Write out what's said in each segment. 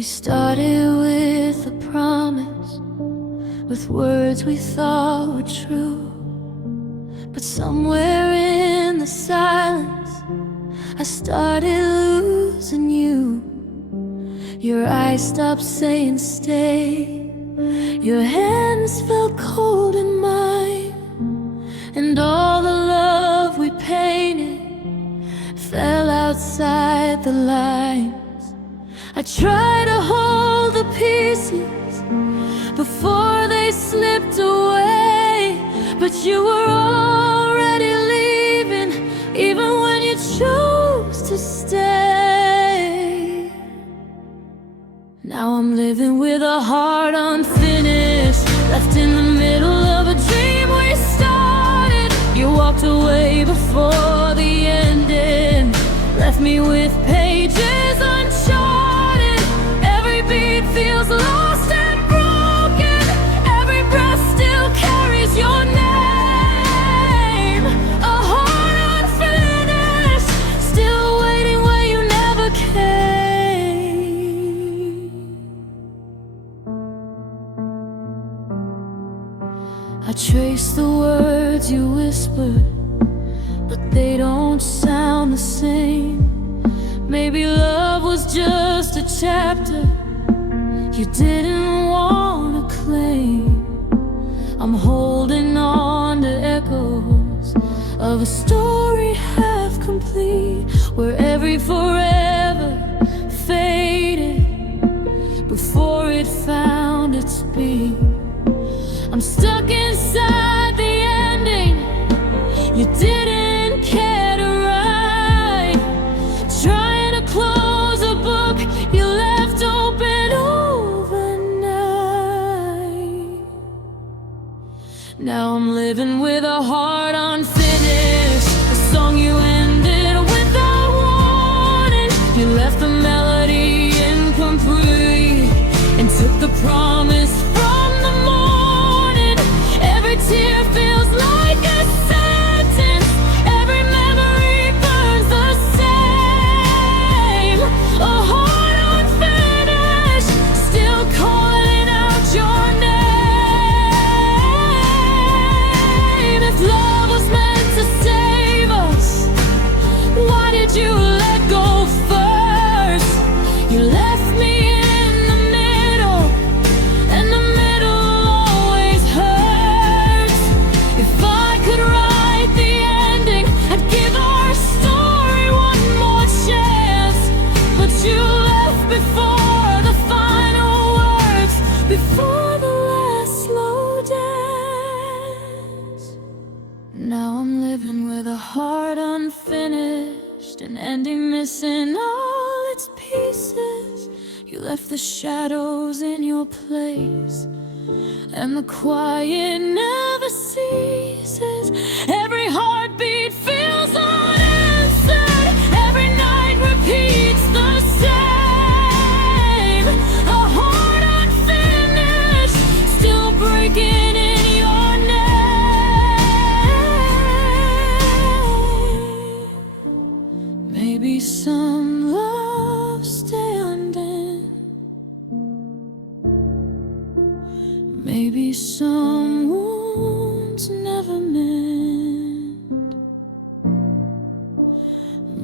We started with a promise, with words we thought were true. But somewhere in the silence, I started losing you. Your eyes stopped saying stay, your hands felt cold in mine, and all the love we painted fell outside the lines. I tried to hold the pieces before they slipped away, but you were already leaving, even when you chose to stay. Now I'm living with a heart unfinished, left in the middle of a dream we started. You walked away before the ending, left me with pages uncharted. Every beat feels lost and broken, every breath still carries your name. A heart unfinished, still waiting where you never came. I trace the words you whispered, but they don't sound the same. Maybe love was just a chapter you didn't want to claim. I'm holding on to echoes of a story half complete, where every forever faded before it found its beat. I'm stuck inside the ending you didn't care to write, trying to close a book you left open overnight. Now I'm living with a heart unfinished, a song you ended without warning. You left the melody incomplete and took the promise from the morning. Every tear feels like a sentence, every memory burns the same. A heart unfinished, still calling out your name. If love was meant to save us, why did you let go first? You left me in the middle, and the middle always hurts. If I could write the ending, I'd give our story one more chance. But you left before the final words, before the last slow dance. Now I'm living with a heart unfinished, an ending missing all its pieces. You left the shadows in your place, and the quiet never ceases. Every heartbeat feels unanswered, every night repeats the same. A heart unfinished, still breaking in your name. Maybe some love stay undone, maybe some wounds never mend.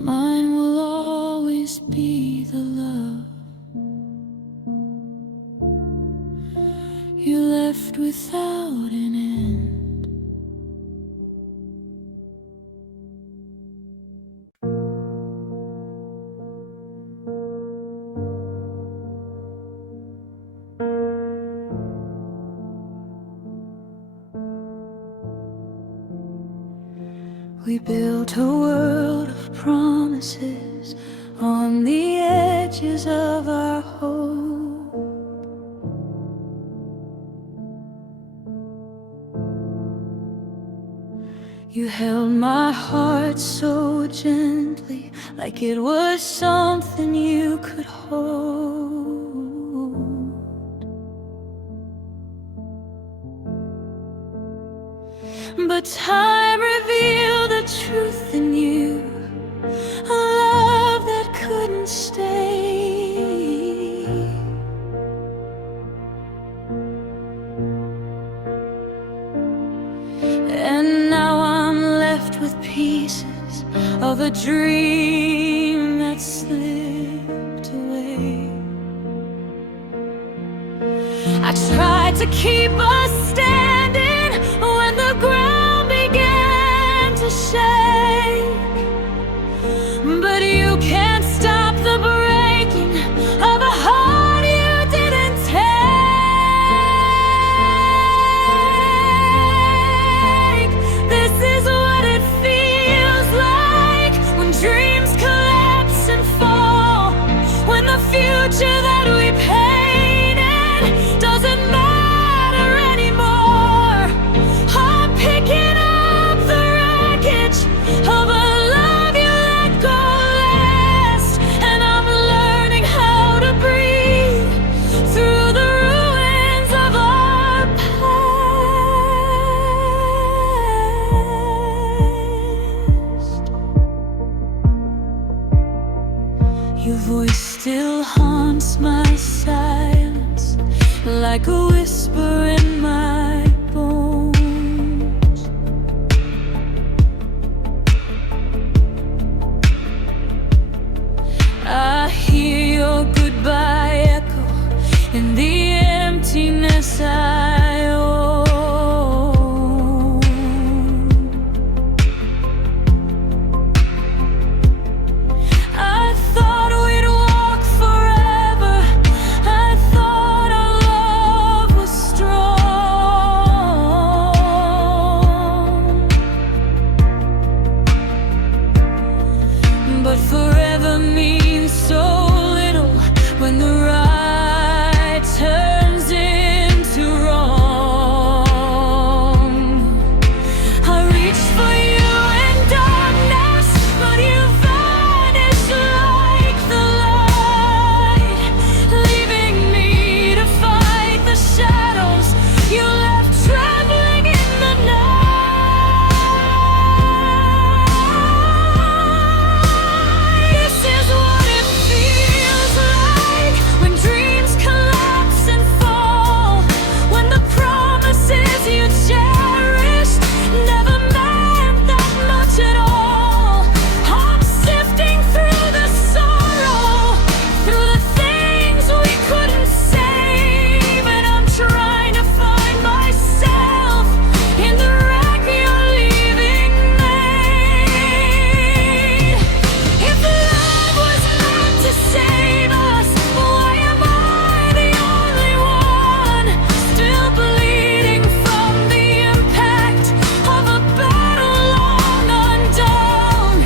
Mine will always be the love you left without an end. We built a world of promises on the edges of our hope. You held my heart so gently, like it was something you could hold. But time revealed the truth in you, a love that couldn't stay. of a dream that slipped away. I tried to keep us standing when the ground began to shake, but you can't stop the breaking of a heart you didn't take. This is what it feels like when dreams collapse and fall, when the future that we painted doesn't matter anymore. I'm picking up the wreckage of a love you let go last, and I'm learning how to breathe through the ruins of our past. Your voice still haunts my silence, like a whisper in my bones. I hear your goodbye echo in the emptiness I own. I thought we'd walk forever. I thought our love was strong, but forever means so little when the right turns into wrong. I reached for you in darkness, but you vanished like the light, leaving me to fight the shadows you left trembling in the night. This is what it feels like when dreams collapse and fall, when the promises you cherished never meant that much at all. I'm sifting through the sorrow, through the things we couldn't save, and I'm trying to find myself in the wreck you're leaving made. If love was meant to save us, why am I the only one still bleeding from the impact of a battle long undone?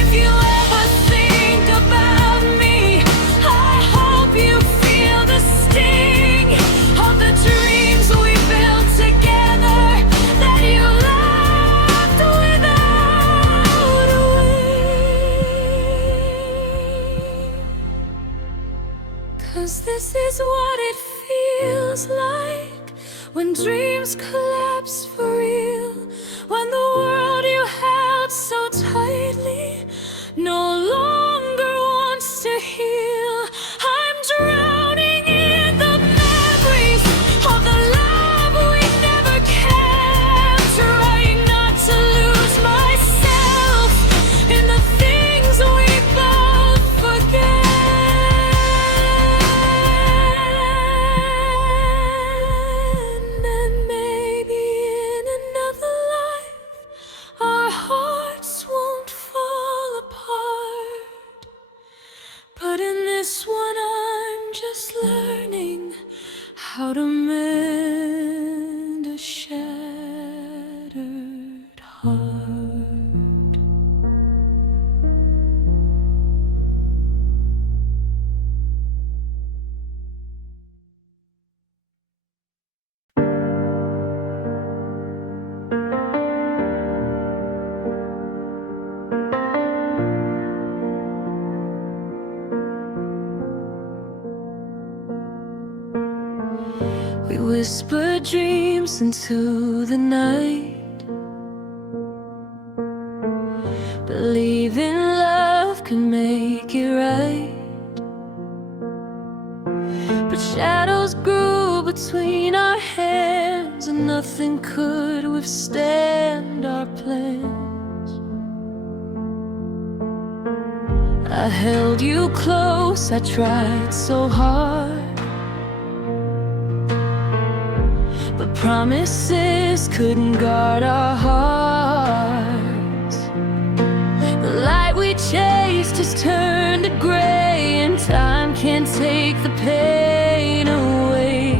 If you ever think about me, I hope you feel the sting of the dreams we built together that you left without a wing. 'Cause this is what it feels like when dreams collapse for real, when the world you held so tightly no longer wants to heal. I'm drowning in the memories of the love we never kept, trying not to lose myself in the things we both forget. And maybe in another life our hearts won't fall apart, but in this one I'm just learning how to mend a shattered heart. We whisper dreams into the night, believing love can make it right. But shadows grew between our hands, and nothing could withstand our plans. I held you close, I tried so hard, but promises couldn't guard our hearts. The light we chased has turned to gray, and time can't take the pain away.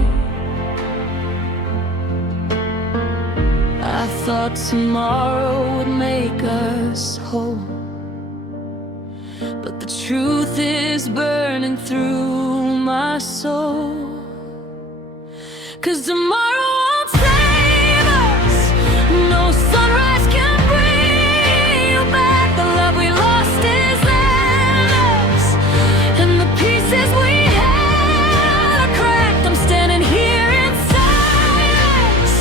I thought tomorrow would make us whole, but the truth is burning through my soul. 'Cause tomorrow won't save us, no sunrise can bring you back. The love we lost is endless, and the pieces we had are cracked. I'm standing here in silence,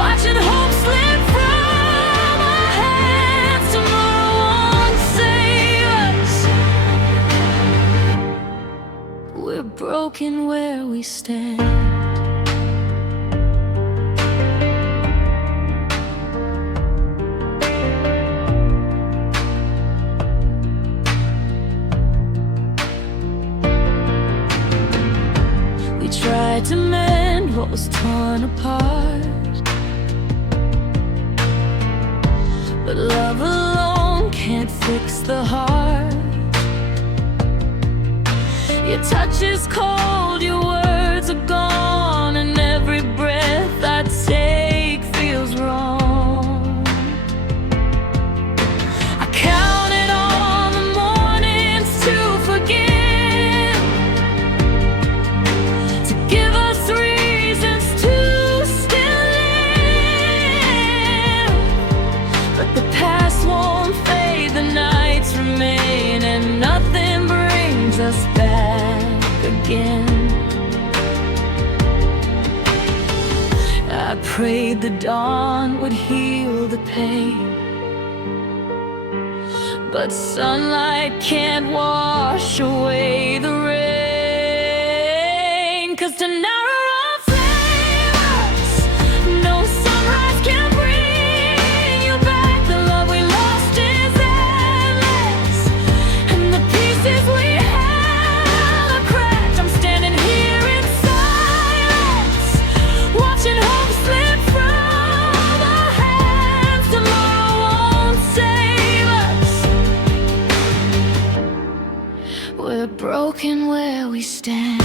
watching hope slip from our hands. Tomorrow won't save us, we're broken where we stand. We tried to mend what was torn apart, but love alone can't fix the heart. Your touch is cold, your words are gone, and every breath I take feels wrong. I counted on the mornings to forgive, to give us reasons to still live. But the past won't fade, the nights remain, and nothing brings us back again. I prayed the dawn would heal the pain, but sunlight can't wash away the rain. 'Cause tonight won't save us, no sunrise can bring you back. The love we lost is endless, and the pieces we had are cracked. I'm standing here in silence, watching hope slip from our hands. Tomorrow won't save us, we're broken where we stand.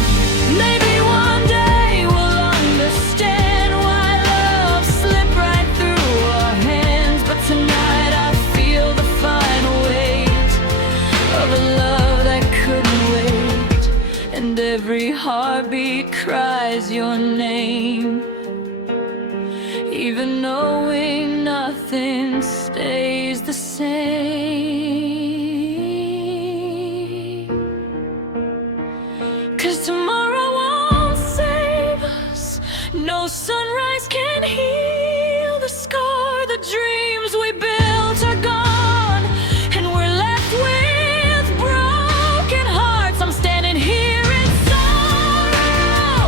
Maybe one day we'll understand why love slipped right through our hands. But tonight I feel the final weight of a love that couldn't wait, and every heartbeat cries your name, even knowing nothing stays the same. 'Cause tomorrow won't save us, no sunrise can heal the scar. The dreams we built are gone, and we're left with broken hearts. I'm standing here in sorrow,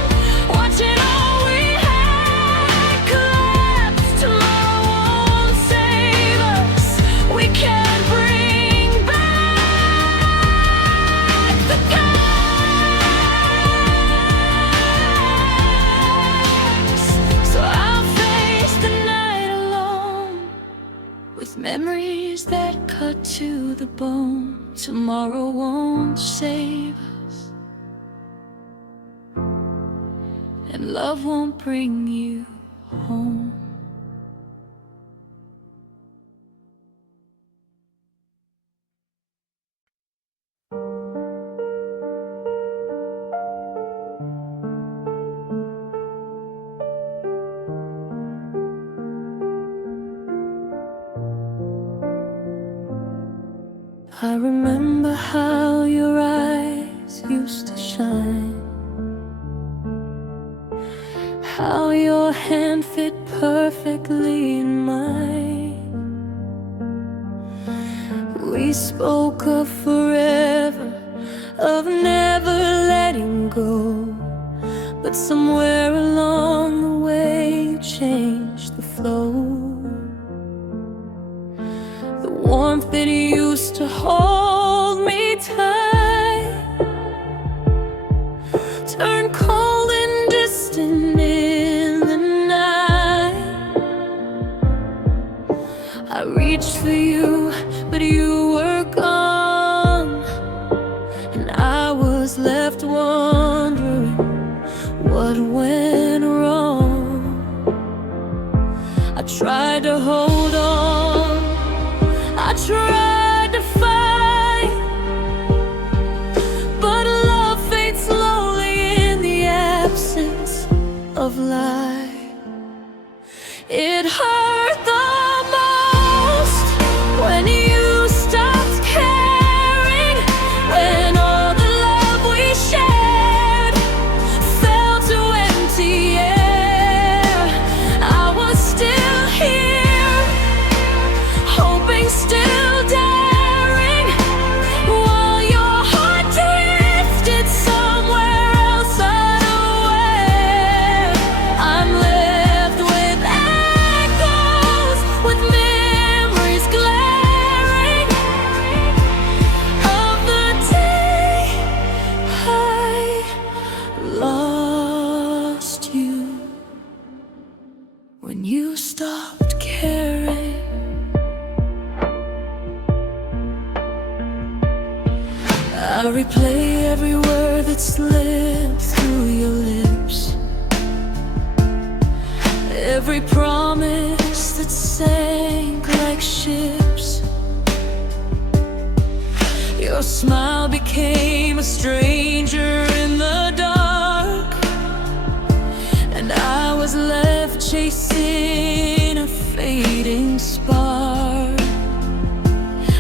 watching all we had collapse. Tomorrow won't save us, we can't bring back the past. So I'll face the night alone, with memories that cut to the bone. Tomorrow won't save us, and love won't bring you home. I remember how your eyes used to shine, how your hand fit perfectly in mine. We spoke of forever, of never letting go, but somewhere along the way you changed the flow. The warmth that used to hold me what went wrong. I tried to hold on, I tried to fight, but love fades slowly in the absence of light. It hurt the most when you stopped caring, when all the love we shared fell to empty air. I was still here, hoping, still daring, while your heart drifted somewhere else unaware. I'm left with echoes, with memories glaring of the day I lost you, when you stopped caring. I replay every word that slipped through your lips, every promise that sank like ships. Your smile became a stranger in the dark, and I was left chasing a fading spark.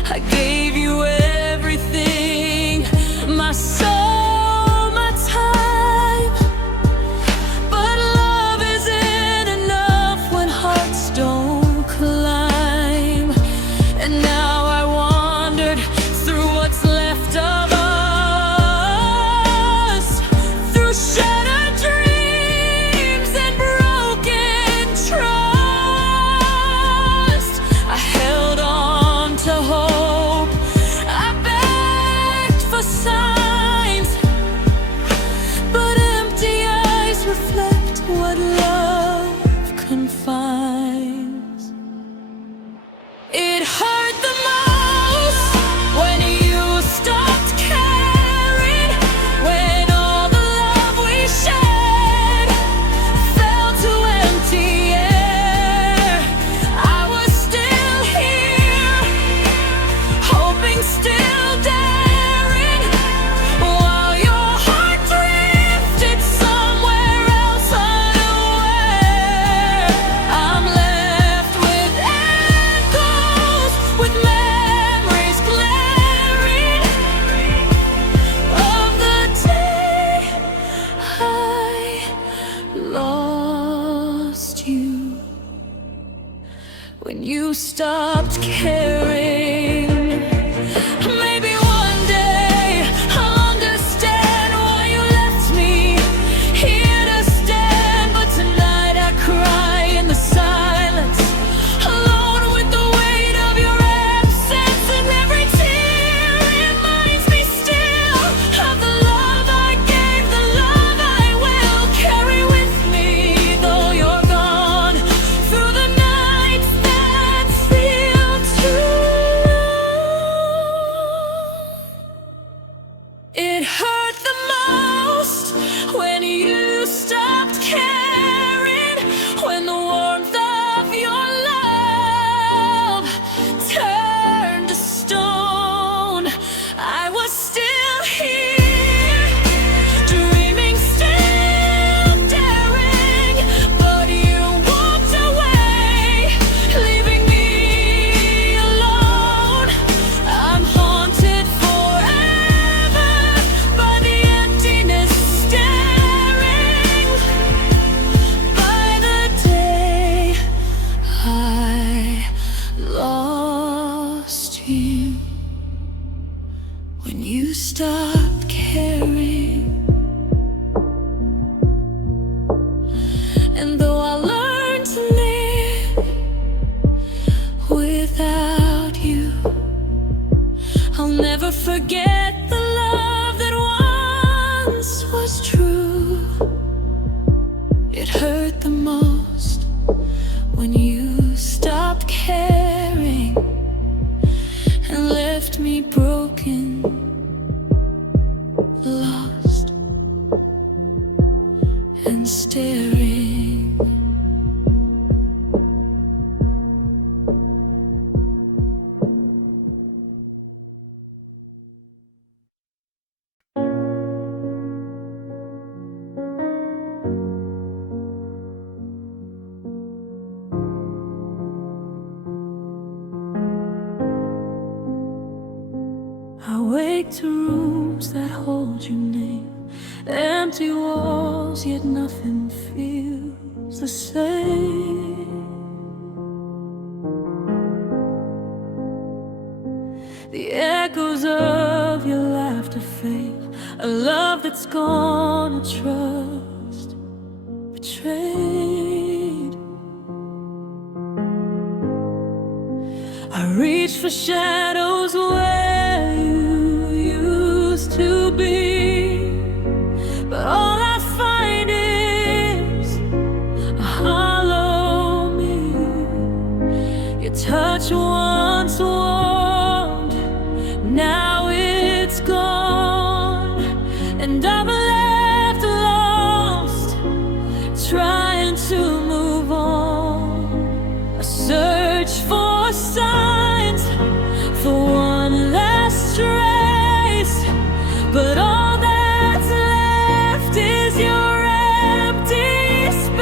I gave you everything, my soul, my time, but love isn't enough when hearts don't climb. And now I wandered through what's left of us, through shattered dreams and broken trust. I held on to hope, I begged for signs, but empty eyes reflect what love confines. It hurt the most when you stopped caring, when all the love we shared fell to empty air. I was still here, hoping, still daring, while your heart drifted somewhere else unaware. I'm left with echoes, with memories glaring of the day I lost you, when you stopped caring. Maybe one day I'll understand why you left me here to stand, but tonight I cry in the silence, alone with the weight of your absence, and every tear reminds me still of the love I gave, the love I will carry with me, though you're gone, through the nights that feel too long. It hurt the most when you stopped caring, when the warmth of your love turned to stone. I was still here, dreaming, still daring, but you walked away, leaving me alone. I'm haunted forever by the emptiness, staring by the day I lost you, when you stopped caring. And though I learned to live without you, I'll never forget the love that once was true. It hurt the most when you stopped caring and left me broken, lost, and staring. I wake to rooms that hold your name, empty walls, yet nothing feels the same. The echoes of your laughter fade, a love that's gone, a trust betrayed. I reach for shadows where you used to be, but all I find is a hollow me. Your touch once warmed, now it's gone, and I'm left lost, trying to move on. I search for signs, for one last trace, but all that's left is your empty space.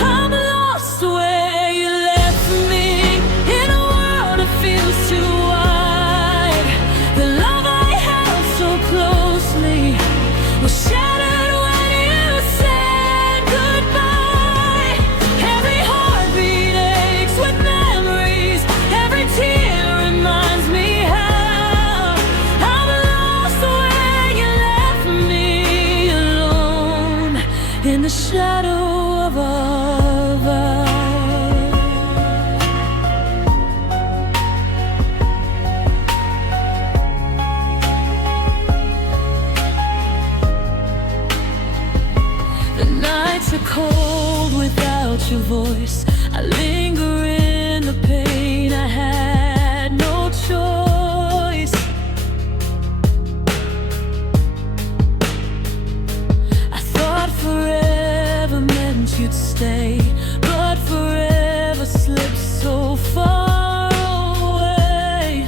I'm lost where you left me, in a world that feels too wide. The love I held so closely was shattered when you said goodbye. Every heartbeat aches with memories, every tear reminds me how I'm lost where you left me, alone in the shadow of our vow. The nights are cold without your voice. I linger in the pain, I had no choice. I thought forever meant you'd stay, but forever slips so far away.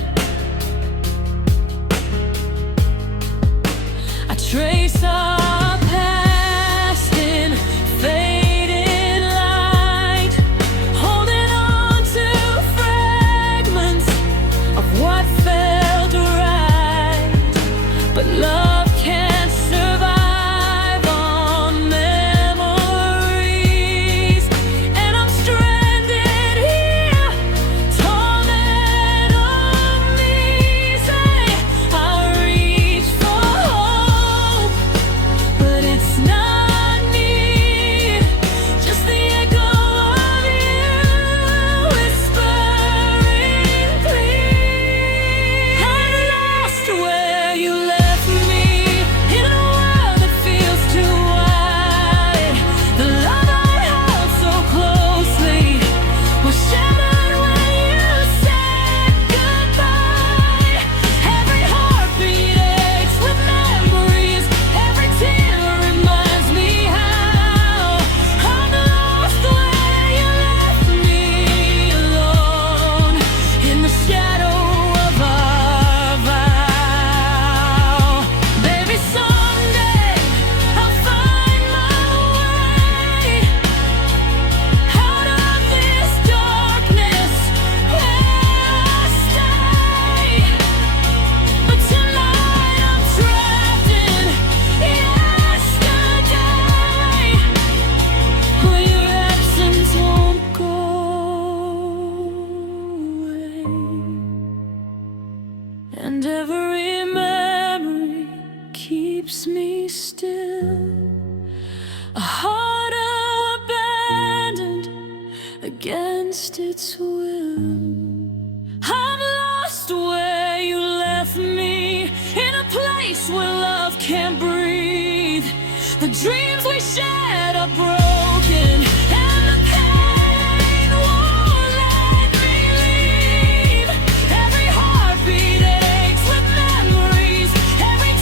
I trace our past in faded light, holding on to fragments of what felt right. But love can't survive on memories, and I'm stranded here, torment on me. Say I reach for hope, but it's not me, just the echo of you whispering please. I'm lost where you left me, in a world that feels too wide. The love I held so closely was shattered when you said goodbye. Every heartbeat aches with memories, every tear reminds me how I'm lost where you left me, alone in the shadow of our vow. Maybe someday I'll find my way out of this darkness where I stay. But tonight I'm trapped in yesterday, where your absence won't go away, and every memory keeps me still. A heart abandoned against its will. I'm lost where you left me, in a place where love can't breathe. The dreams we shared are broken, and the pain won't let me leave. Every heartbeat aches with memories, every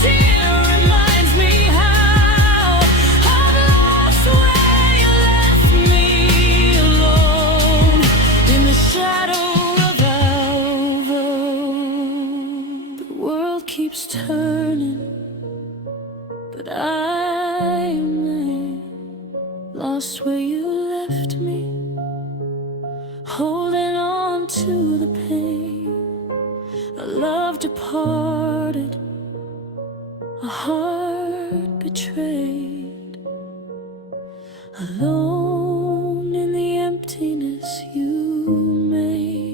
but I'm lost where you left me, holding on to the pain. A love departed, a heart betrayed, alone in the emptiness you made.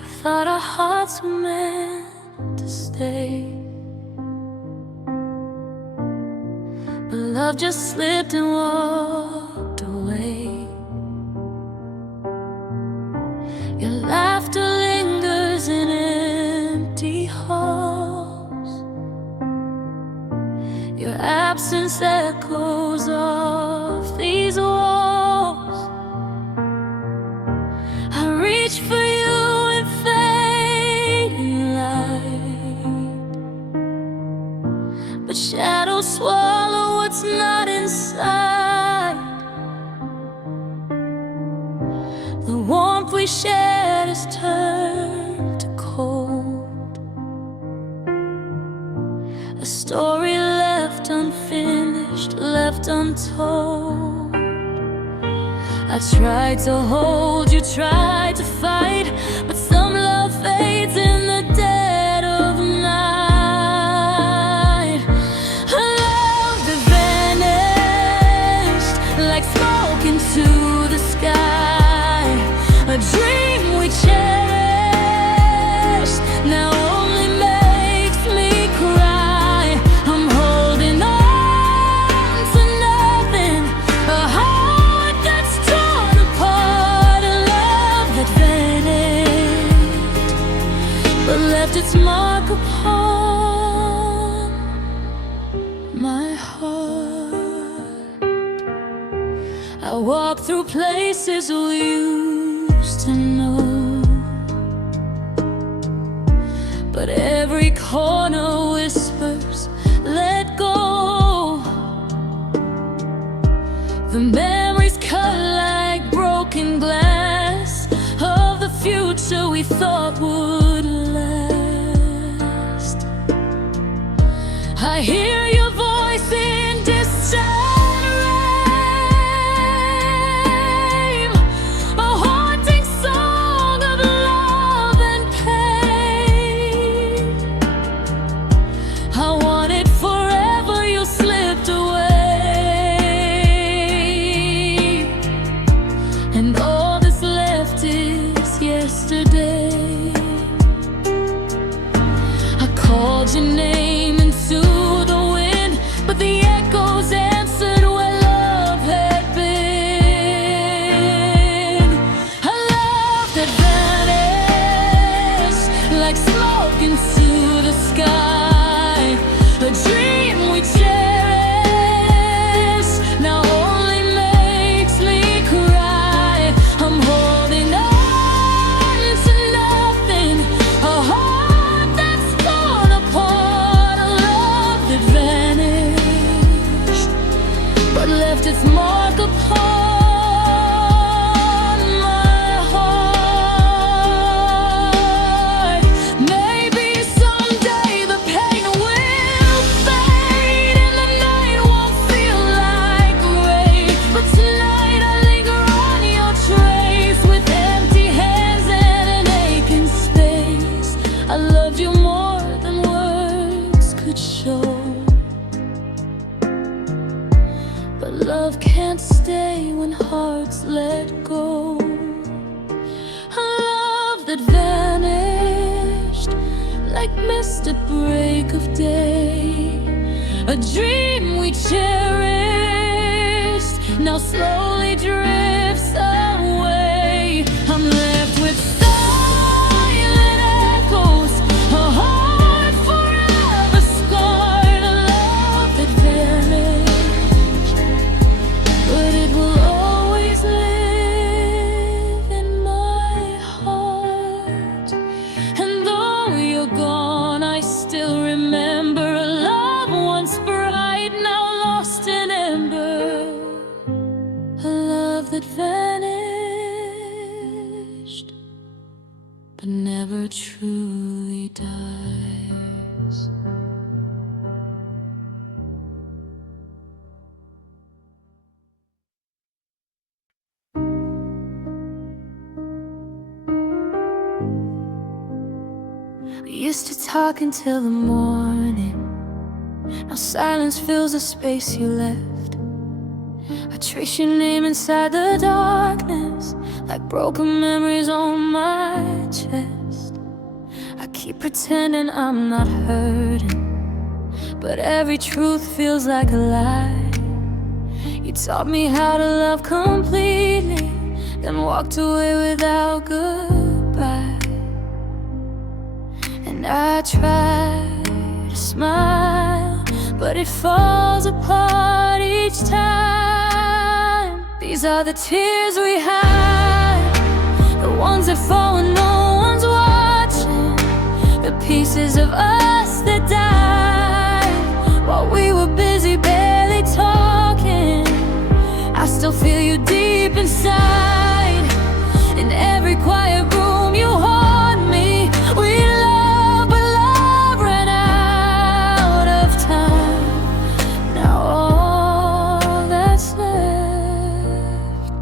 I thought our hearts were meant to stay, but love just slipped and walked away. Your laughter lingers in empty halls, your absence echoes off these walls. I reach for you in fading light, but shadows swallow what's not inside. The warmth we shared has turned to cold, a story left unfinished, left untold. I tried to hold you, tried to fight, but some love fades in the dead of night. A love that vanished like smoke into the sky, a dream we cherished now only makes me cry. I'm holding on to nothing, a heart that's torn apart, a love that vanished but left its mark upon my heart. I walk through places we used to know, but every corner whispers, let go. The memories cut like broken glass of the future we thought would last. I hear your voice in distant rain, a haunting song of love and pain. I wanted forever, you slipped away, and all that's left is yesterday. I called your name into the wind, but the echoes answered where love had been. A love that vanished like smoke into the sky, a dream we cherish now only makes me cry. I'm holding on to nothing, a heart that's torn apart, a love that vanished but left its mark upon my heart. Maybe someday the pain will fade and the night won't feel like rain, but tonight I linger on your trace with empty hands and an aching space. I loved you more than words could show, but love can't stay when hearts let go. A love that vanished like mist at break of day, a dream we cherished now slowly drifts away. I'm left with silent echoes, a heart forever scarred, a love that vanished, but it will always live in my heart. And though you're gone, I still remember a love once bright, now lost in We used to talk until the morning. Now silence fills the space you left. I trace your name inside the darkness, like broken memories on my chest. I keep pretending I'm not hurting, but every truth feels like a lie. You taught me how to love completely, then walked away without goodbye. And I try to smile, but it falls apart each time. These are the tears we hide, the ones that fall when no one's watching, the pieces of us that died while we were busy barely talking. I still feel you deep inside. In every quiet room you haunt me. We love, but love ran out of time. Now all that's left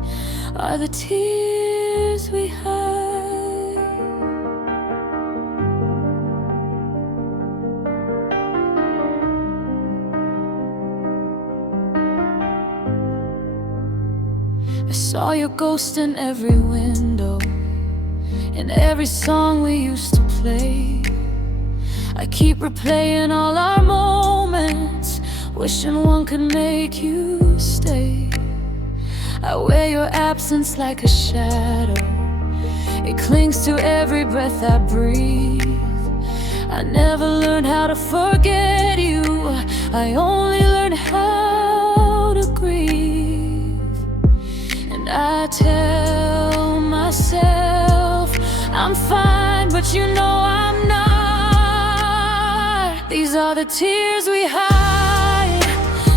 are the tears we hide. I saw your ghost in every window, in every song we used to play. I keep replaying all our moments, wishing one could make you stay. I wear your absence like a shadow, it clings to every breath I breathe. I never learned how to forget you, I only learned how to grieve. And I tell myself I'm fine, but you know I'm not. These are the tears we hide,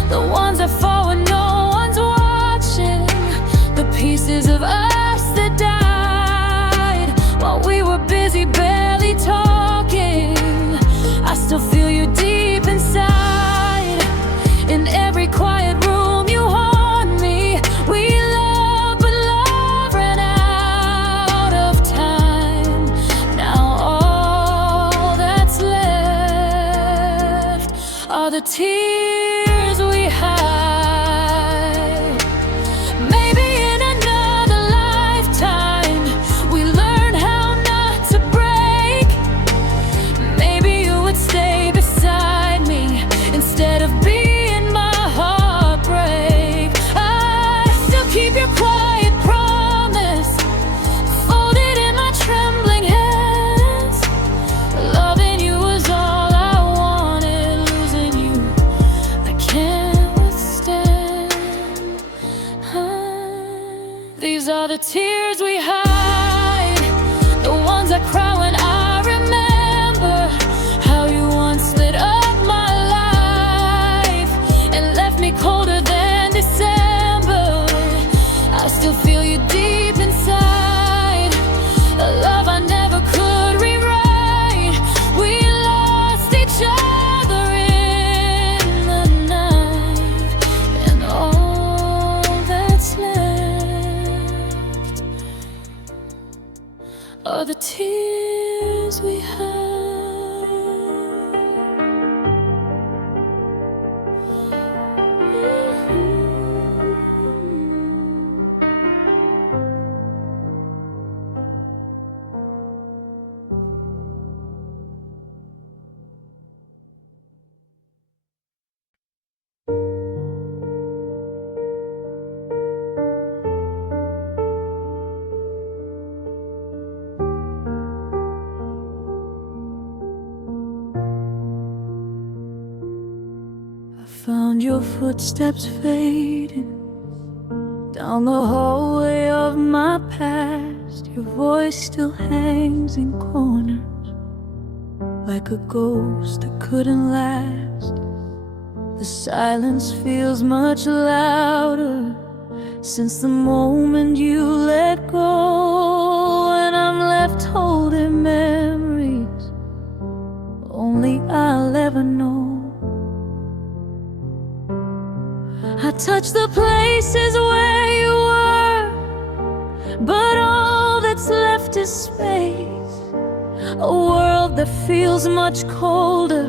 the ones that fall when no one's watching, the pieces of us that died while we were busy barely talking. I still feel you deep inside. In every quiet room you haunt me. We love, but love ran out of time. Now all that's left are the tears we hide. Maybe in another lifetime we learn how not to break. Maybe you would stay beside me instead of being my heartbreak. I still keep your quiet promise folded in my trembling hands. Loving you was all I wanted, losing you I can't withstand. These are the tears we hide, the ones I cry when I remember how you once lit up my life and left me colder than December. I still feel you deep inside, a love I never could rewrite. We lost each other in the night, and all that's left are the tears we hide. Found your footsteps fading down the hallway of my past. Your voice still hangs in corners like a ghost that couldn't last. The silence feels much louder since the moment you let go, and I'm left holding memories only I'll ever know. I touch the places where you were, but all that's left is space, a world that feels much colder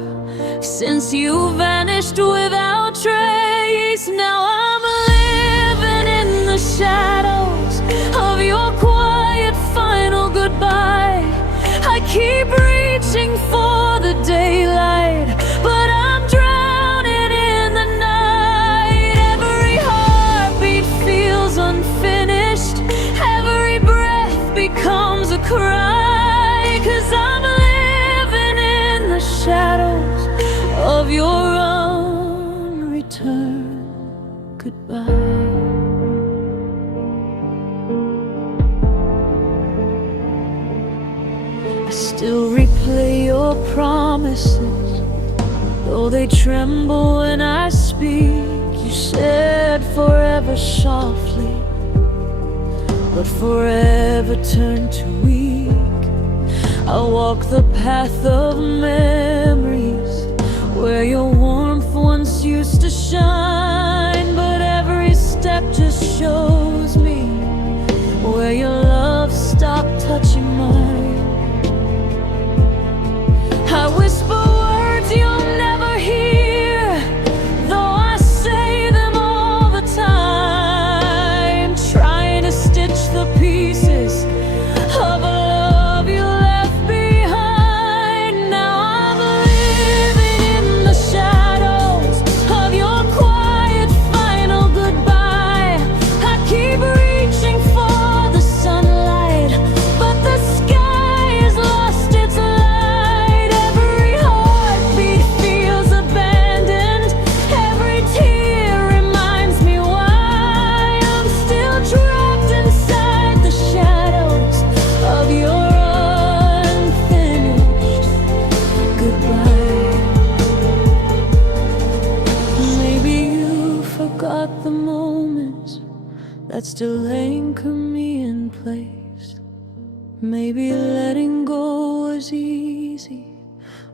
since you vanished without trace. Now I'm living in the shadows of your quiet final goodbye. I keep reaching for the daylight, but I'm drowning in the night. Every heartbeat feels unfinished, every breath becomes a cry, 'cause I'm living in the shadows of your unreturned goodbye. I still replay your promises, though they tremble when I speak. You said forever softly, but forever turned to weak. I walk the path of memories where your warmth once used to shine, but every step just shows me where your love stopped touching mine. I whisper words you'll never hear, though I say them all the time, trying to stitch the pieces of a love you left behind. Now I'm living in the shadows of your quiet final goodbye. I keep reaching for the sunlight, but the sky has lost its light. Every heartbeat feels abandoned, every tear reminds me why I'm still trapped inside the shadows of your unfinished goodbye. Maybe you forgot the moments that still anchor me in place. Maybe letting go was easy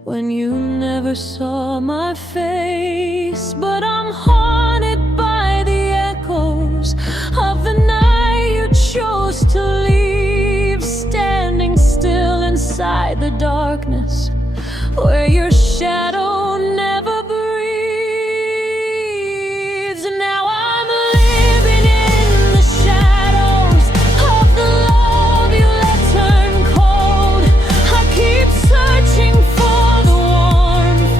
when you never saw my face, but I'm haunted by the echoes of the night you chose to leave, standing still inside the darkness where your shadow never breathes. Now I'm living in the shadows of the love you let turn cold. I keep searching for the warmth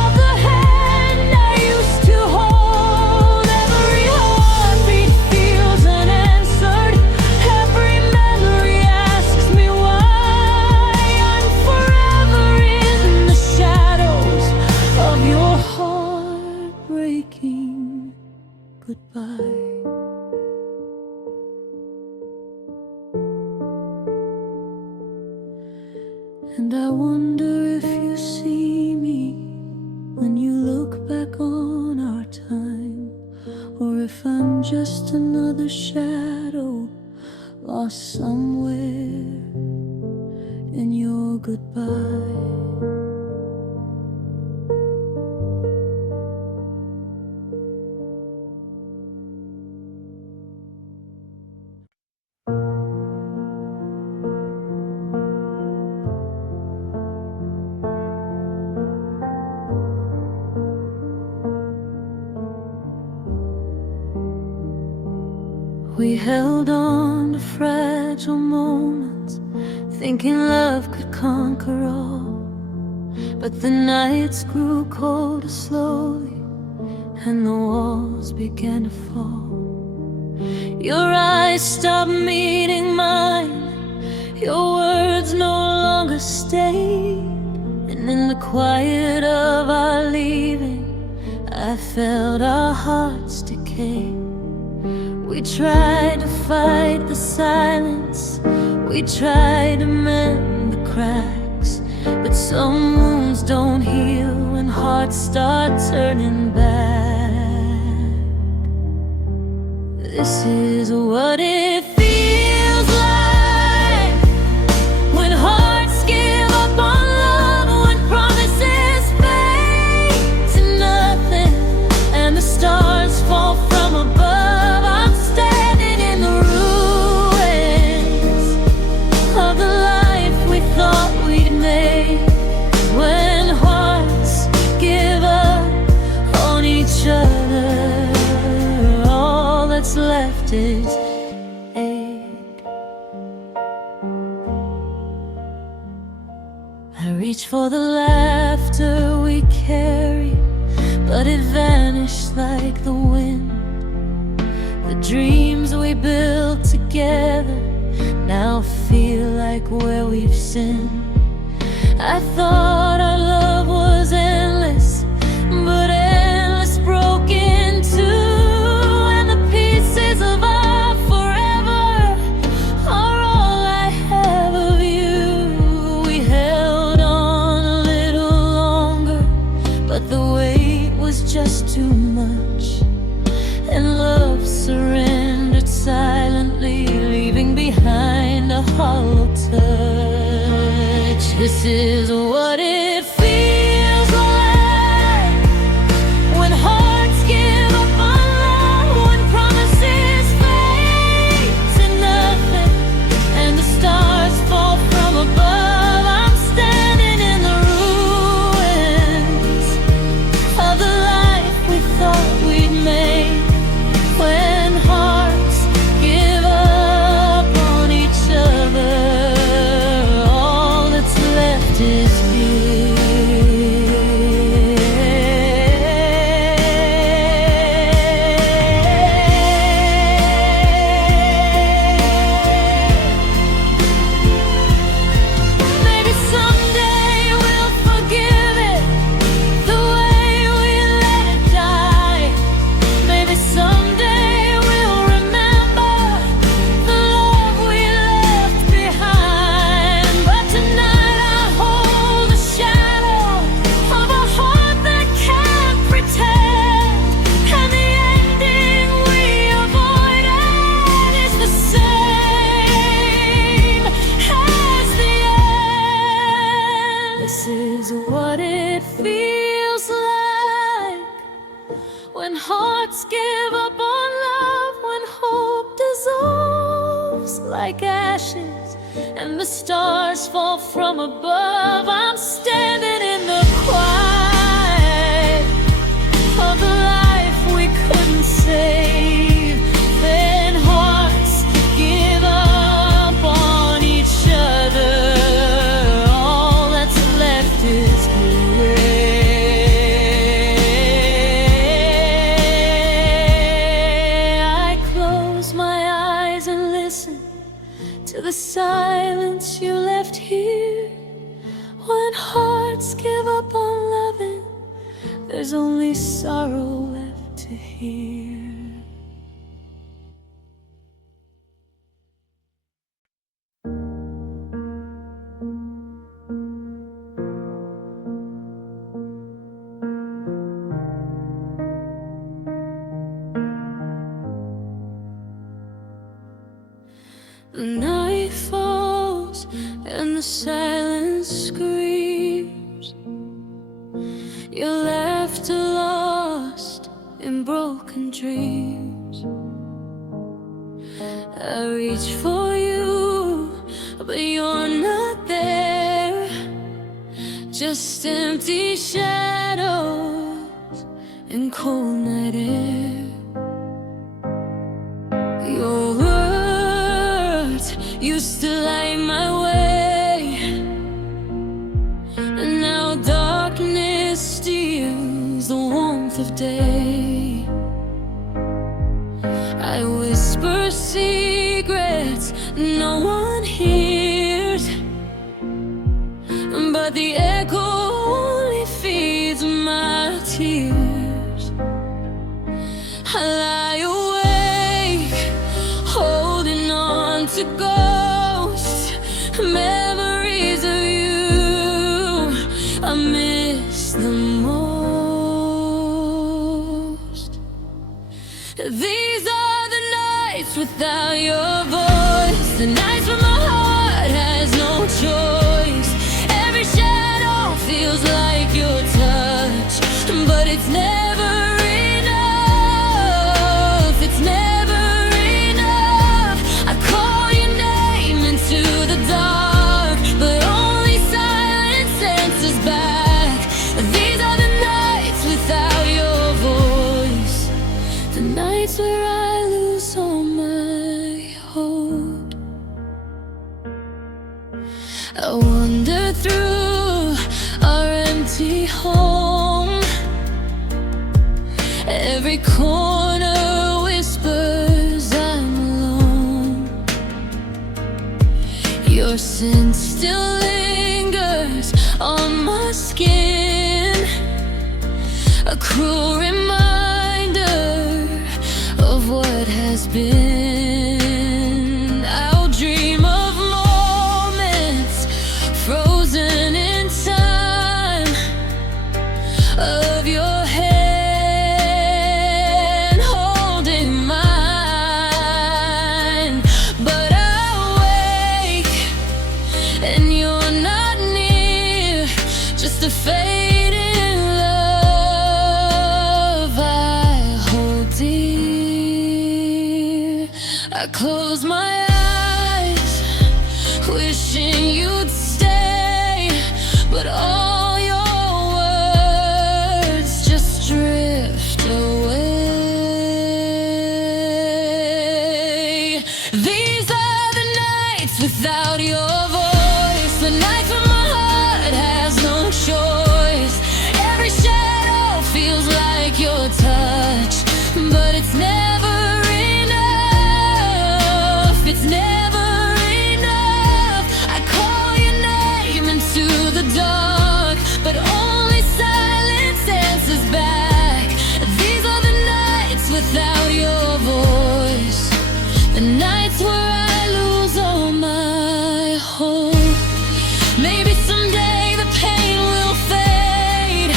of the hand I used to hold. Every heartbeat feels unanswered, every memory asks me why. I'm forever in the shadows of your heartbreaking goodbye. And I wonder if you see me when you look back on our time, or if I'm just another shadow lost somewhere in your goodbye. We held on to fragile moments, thinking love could conquer all. But the nights grew colder slowly, and the walls began to fall. Your eyes stopped meeting mine, your words no longer stayed. And in the quiet of our leaving, I felt our hearts decay. We tried to fight the silence, we tried to mend the cracks, but some wounds don't heal when hearts start turning back. This is what it feels like when hearts give up on love, when promises fade to nothing, and the stars fall from above. I'm standing in the ruins of the life we thought we'd made. left is ache. I reach for the laughter we carry, but it vanished like the wind. The dreams we built together now feel like where we've sinned. I thought our love was endless, but endless broke in two. And the pieces of our forever are all I have of you. We held on a little longer, but the weight was just too much, and love surrendered silently, leaving behind a hollow touch. This is what it feels like when hearts give up on love, when promises fade to nothing, and the stars fall from above. I'm standing in the ruins of the life we thought we'd made. When hearts give up on each other, is fear. Maybe someday we'll forgive it the way we let it die. Maybe someday we'll remember the love we left behind. But tonight what it feels like when hearts give up on love, when hope dissolves like ashes and the stars fall from above. I'm standing in the quiet of the life we couldn't save. Then hearts give up on each other. To the silence you left here. When hearts give up on loving, there's only sorrow left to hear. The night falls and the silence screams. You're left lost in broken dreams. I reach for you, but you're not there. Just empty shadows and cold night air. Your words used to light my way, and now darkness steals the warmth of day. I whisper secrets no one hears, but the echo only feeds my tears. I lie awake, holding on to ghosts, memories of you. I miss the most. These are the nights without your voice, the nights when my heart has no choice. Every shadow feels like your touch, but it's never enough. It's never enough. I call your name into the dark, but only silence answers back. These are the nights without your voice, the nights where I lose all my Every corner whispers I'm alone. Your scent still lingers on my skin, a cruel reminder of what has been. I'll dream of moments frozen in time, of your hand holding mine. But I wake and you're not near, just a fading love I hold dear. I close my eyes, wishing you'd stay, but all your words just drift away. These are the nights without your voice, the nights when my heart has no choice. Every shadow feels like your touch, but it's never enough. It's never enough. I call your name into the dark, but only silence answers back. These are the nights without your voice, the nights where I lose all my hope. Maybe someday the pain will fade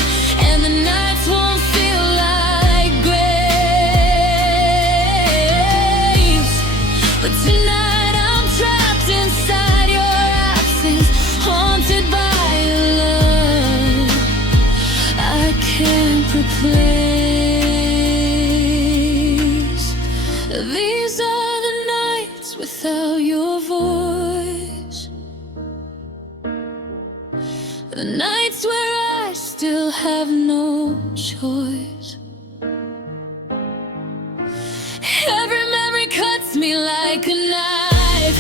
and the nights won't feel like graves. But tonight I'm trapped inside your absence, haunted by a love I can't replace. These are the nights without your voice, the nights where I still have no choice. Every memory cuts me like a knife,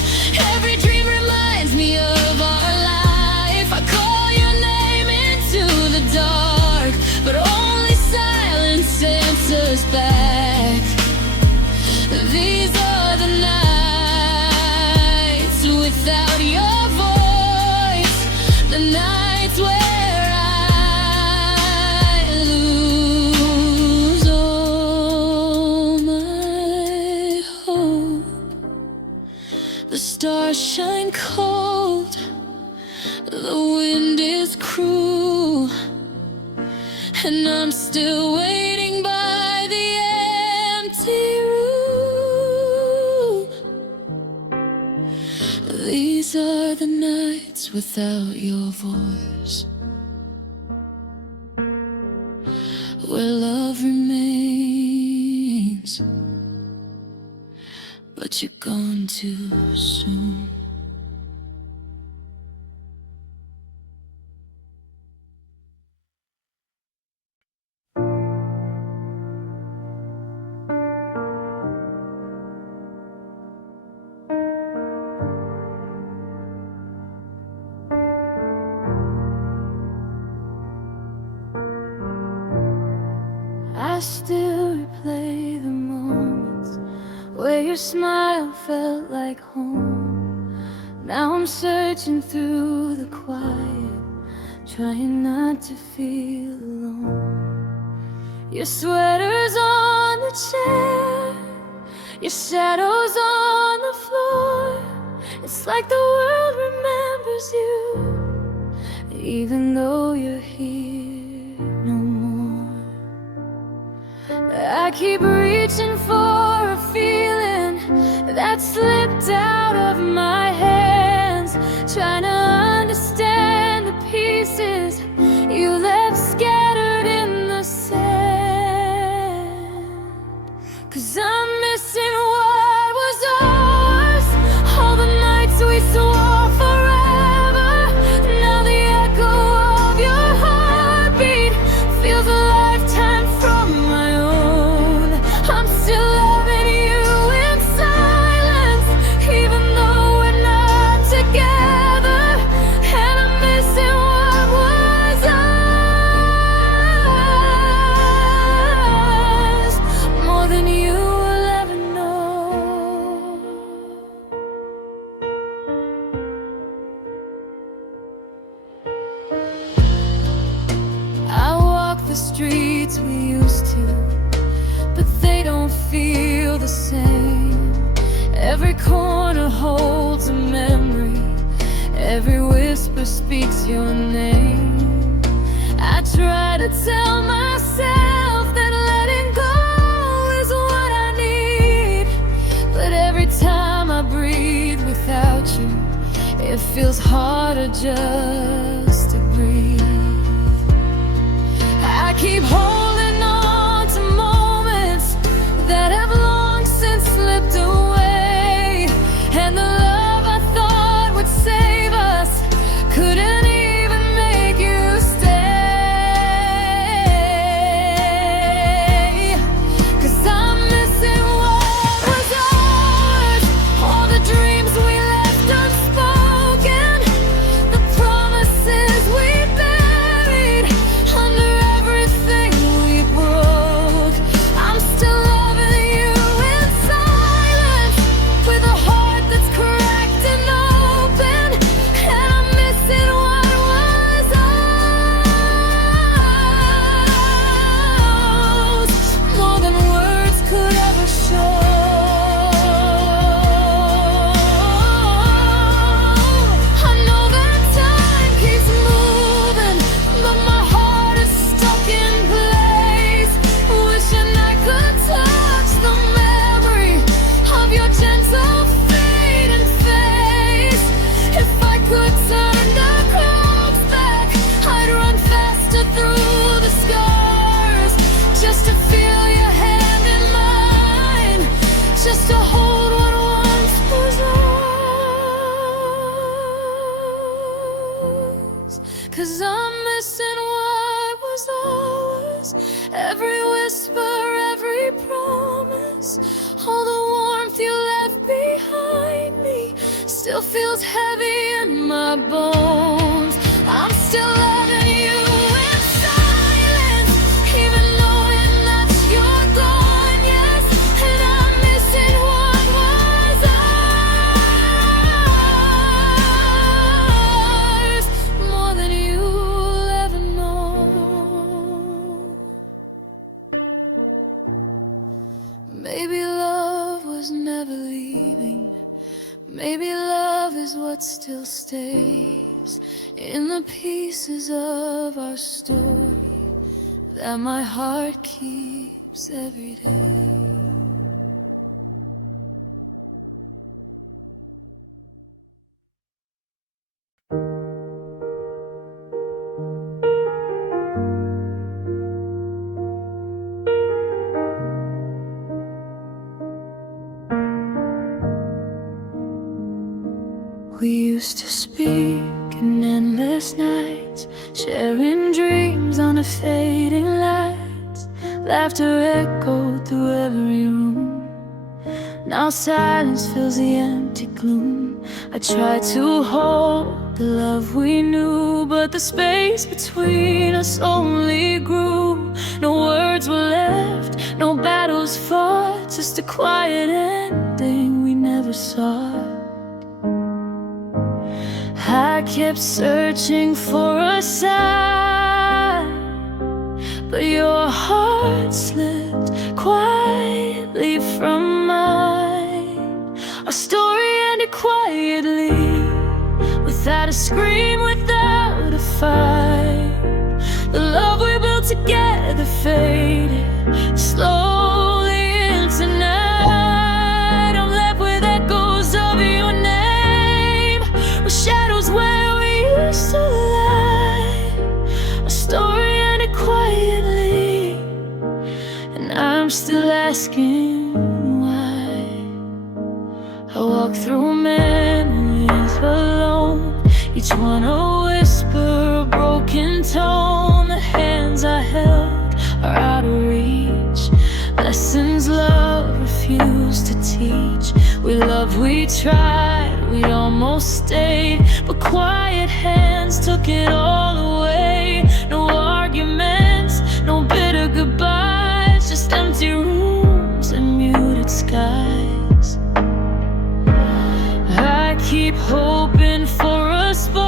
every dream reminds me of our life. I call your name into the dark, but only silence answers back. These are the nights without your voice, the nights where I lose all my hope. The stars shine cold, the wind is cruel, and I'm still waiting by the empty room. These are the nights without your voice, where love remains, but you're gone too soon. I still replay the moments where your smile felt like home. Now I'm searching through the quiet, trying not to feel alone. Your sweater's on the chair, your shadow's on the floor. It's like the world remembers you, even though you're here no more. I keep reaching for a feeling that slipped out of my hands, trying to understand the pieces you left scattered in the sand. 'Cause I'm missing what was ours, all the nights we swore forever. Now the echo of your heartbeat feels a lifetime from my own. I'm still loving you in silence, even though we're not together. And I'm missing what was ours. feel the same. Every corner holds a memory, every whisper speaks your name. I try to tell myself that letting go is what I need, but every time I breathe without you, it feels harder just to breathe. I keep holding on to moments that have long since slipped away, and the love I thought would save us couldn't even make you stay. 'Cause I'm missing what was ours, all the dreams we left unspoken, the promises we buried under everything we broke. I'm still loving you in silence, with a heart that's cracked and open, and I'm missing what was ours more than words could ever show. I know that time keeps moving, but my heart is stuck in place, wishing I could touch the memory of your gentle fading face. If I could turn the clouds back, I'd run faster through the scars, just to feel your hand in mine, just to hold what once was ours. 'Cause I'm missing what was ours, every whisper, every promise, all the warmth you left behind me still feels heavy in my bones. I'm still loving you in silence, even knowing that you're gone, yes, and I'm missing what was ours more than you'll ever know. Maybe love was never leaving, maybe love is what still stays in the pieces of our story that my heart keeps every day. We used to speak in endless nights, sharing dreams on a fading light. Laughter echoed through every room. Now silence fills the empty gloom. I tried to hold the love we knew, but the space between us only grew. No words were left, no battles fought, just a quiet ending we never sought. I kept searching for a sign, but your heart slipped quietly from mine. Our story ended quietly, without a scream, without a fight. The love we built together faded slowly into night. I'm left with echoes of your name, with shadows where we used to lie. A story ended quietly, and I'm still asking why. I walk through memories alone, each one a whisper, a broken tone. The hands I held are out of reach, lessons love refused to teach. We loved, we tried, we almost stayed, but quiet hands took it all away. No arguments, no bitter goodbyes, just empty rooms and muted skies. I keep hoping for a spark,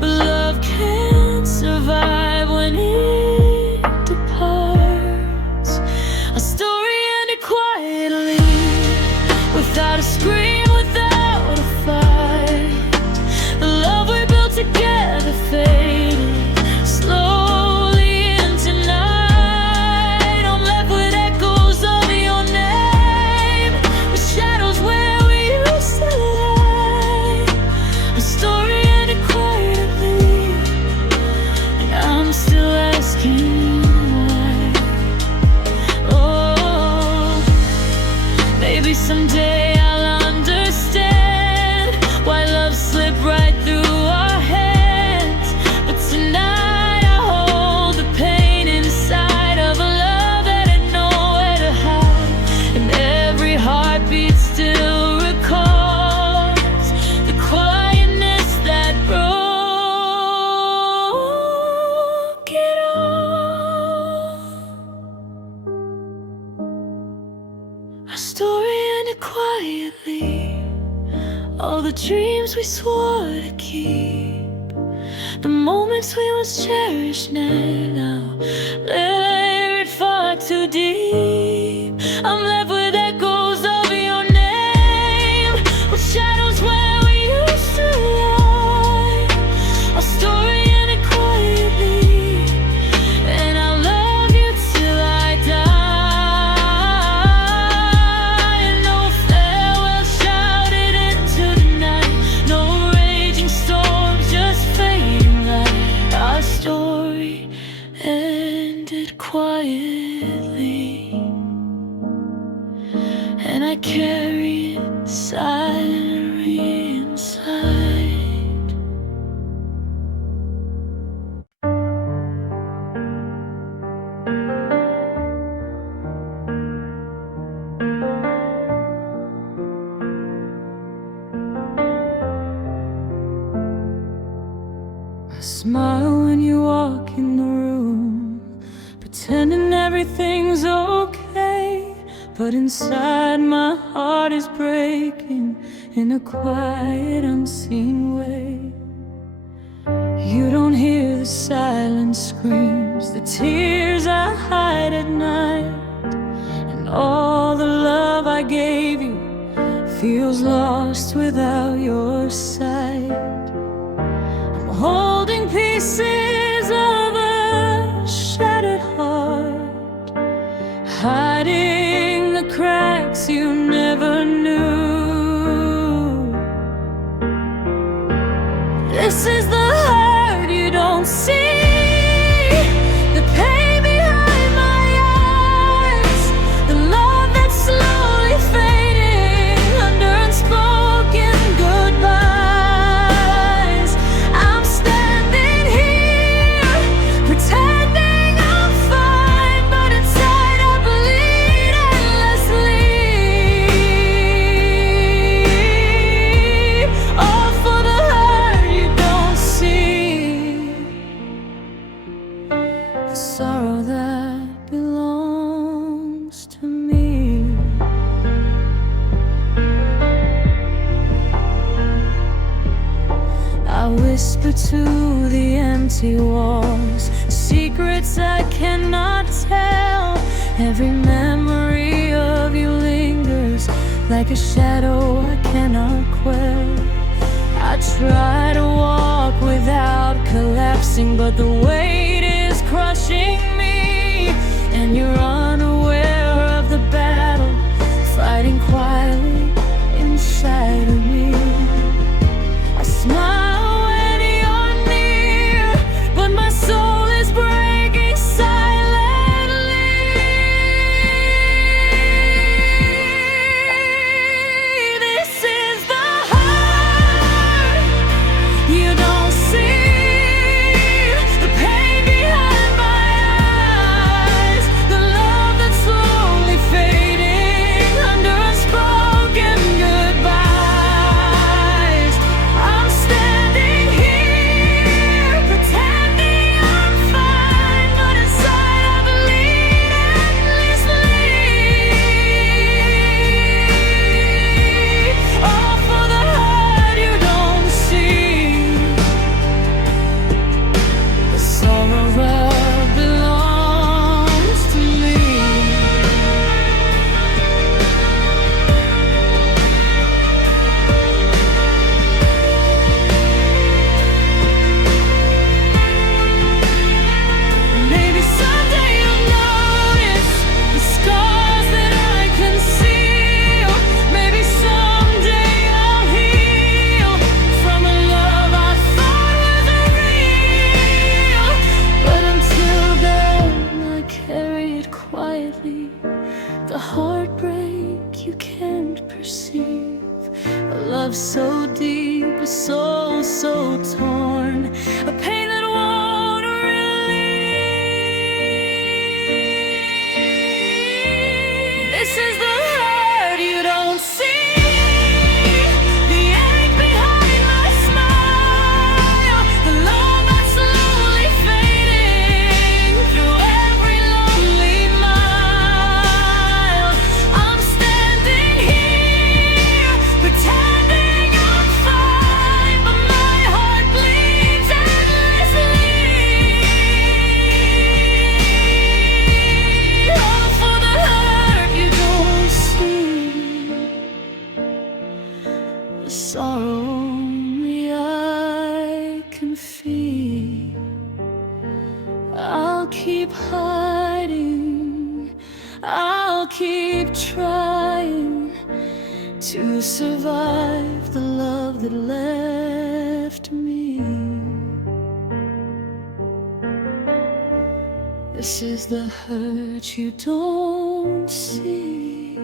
but love can't survive when it departs. I still Someday I'll understand why love slipped right through our hands. But tonight I hold the pain inside of a love that had nowhere to hide. And every heartbeat still recalls the quietness that broke it all. Our story ended quietly, all the dreams we swore to keep, the moments we once cherished now buried far too deep. I'm left with echoes of your name, with shadows where we used to lie. Our story ended quietly, and I'll love you till I die. And no farewell shouted into the night, no raging storms, just fading light. Our story ended quietly, and I carry it silently inside. I smile when you walk in the room, pretending everything's okay. But inside my heart is breaking in a quiet, unseen way. You don't hear the silent screams, the tears I hide at night, and all the love I gave you feels lost without your sight. I'm holding pieces of a shattered heart, hiding the cracks you never knew. This is the hurt you don't see, the pain behind my eyes, the love that's slowly fading under unspoken goodbyes. I'm standing here pretending I'm fine, but inside I bleed endlessly. All for the hurt you don't see, the sorrow that belongs to me. I whisper to the empty walls, secrets I cannot tell. Every memory of you lingers like a shadow I cannot quell. I try to walk without collapsing, but the weight is crushing me, and you're unaware of the battle fighting quietly inside of me. I smile when you're near, but my soul is breaking silently. This is the heart you don't see, the pain behind my eyes, the love that's slowly fading under unspoken goodbyes. I'm standing here pretending I'm fine, but inside I bleed endlessly. All for the hurt you don't see, the sorrow belongs to me. Maybe someday you'll notice the scars that I conceal. Maybe someday I'll heal from a love I thought was real. But until then, I carry it quietly, the heartbreak you can't perceive a love so deep, a soul so torn, a pain that won't relieve. This is the hurt you don't see. Sorrow only I can feel. I'll keep hiding, I'll keep trying to survive the love that left me. This is the hurt you don't see,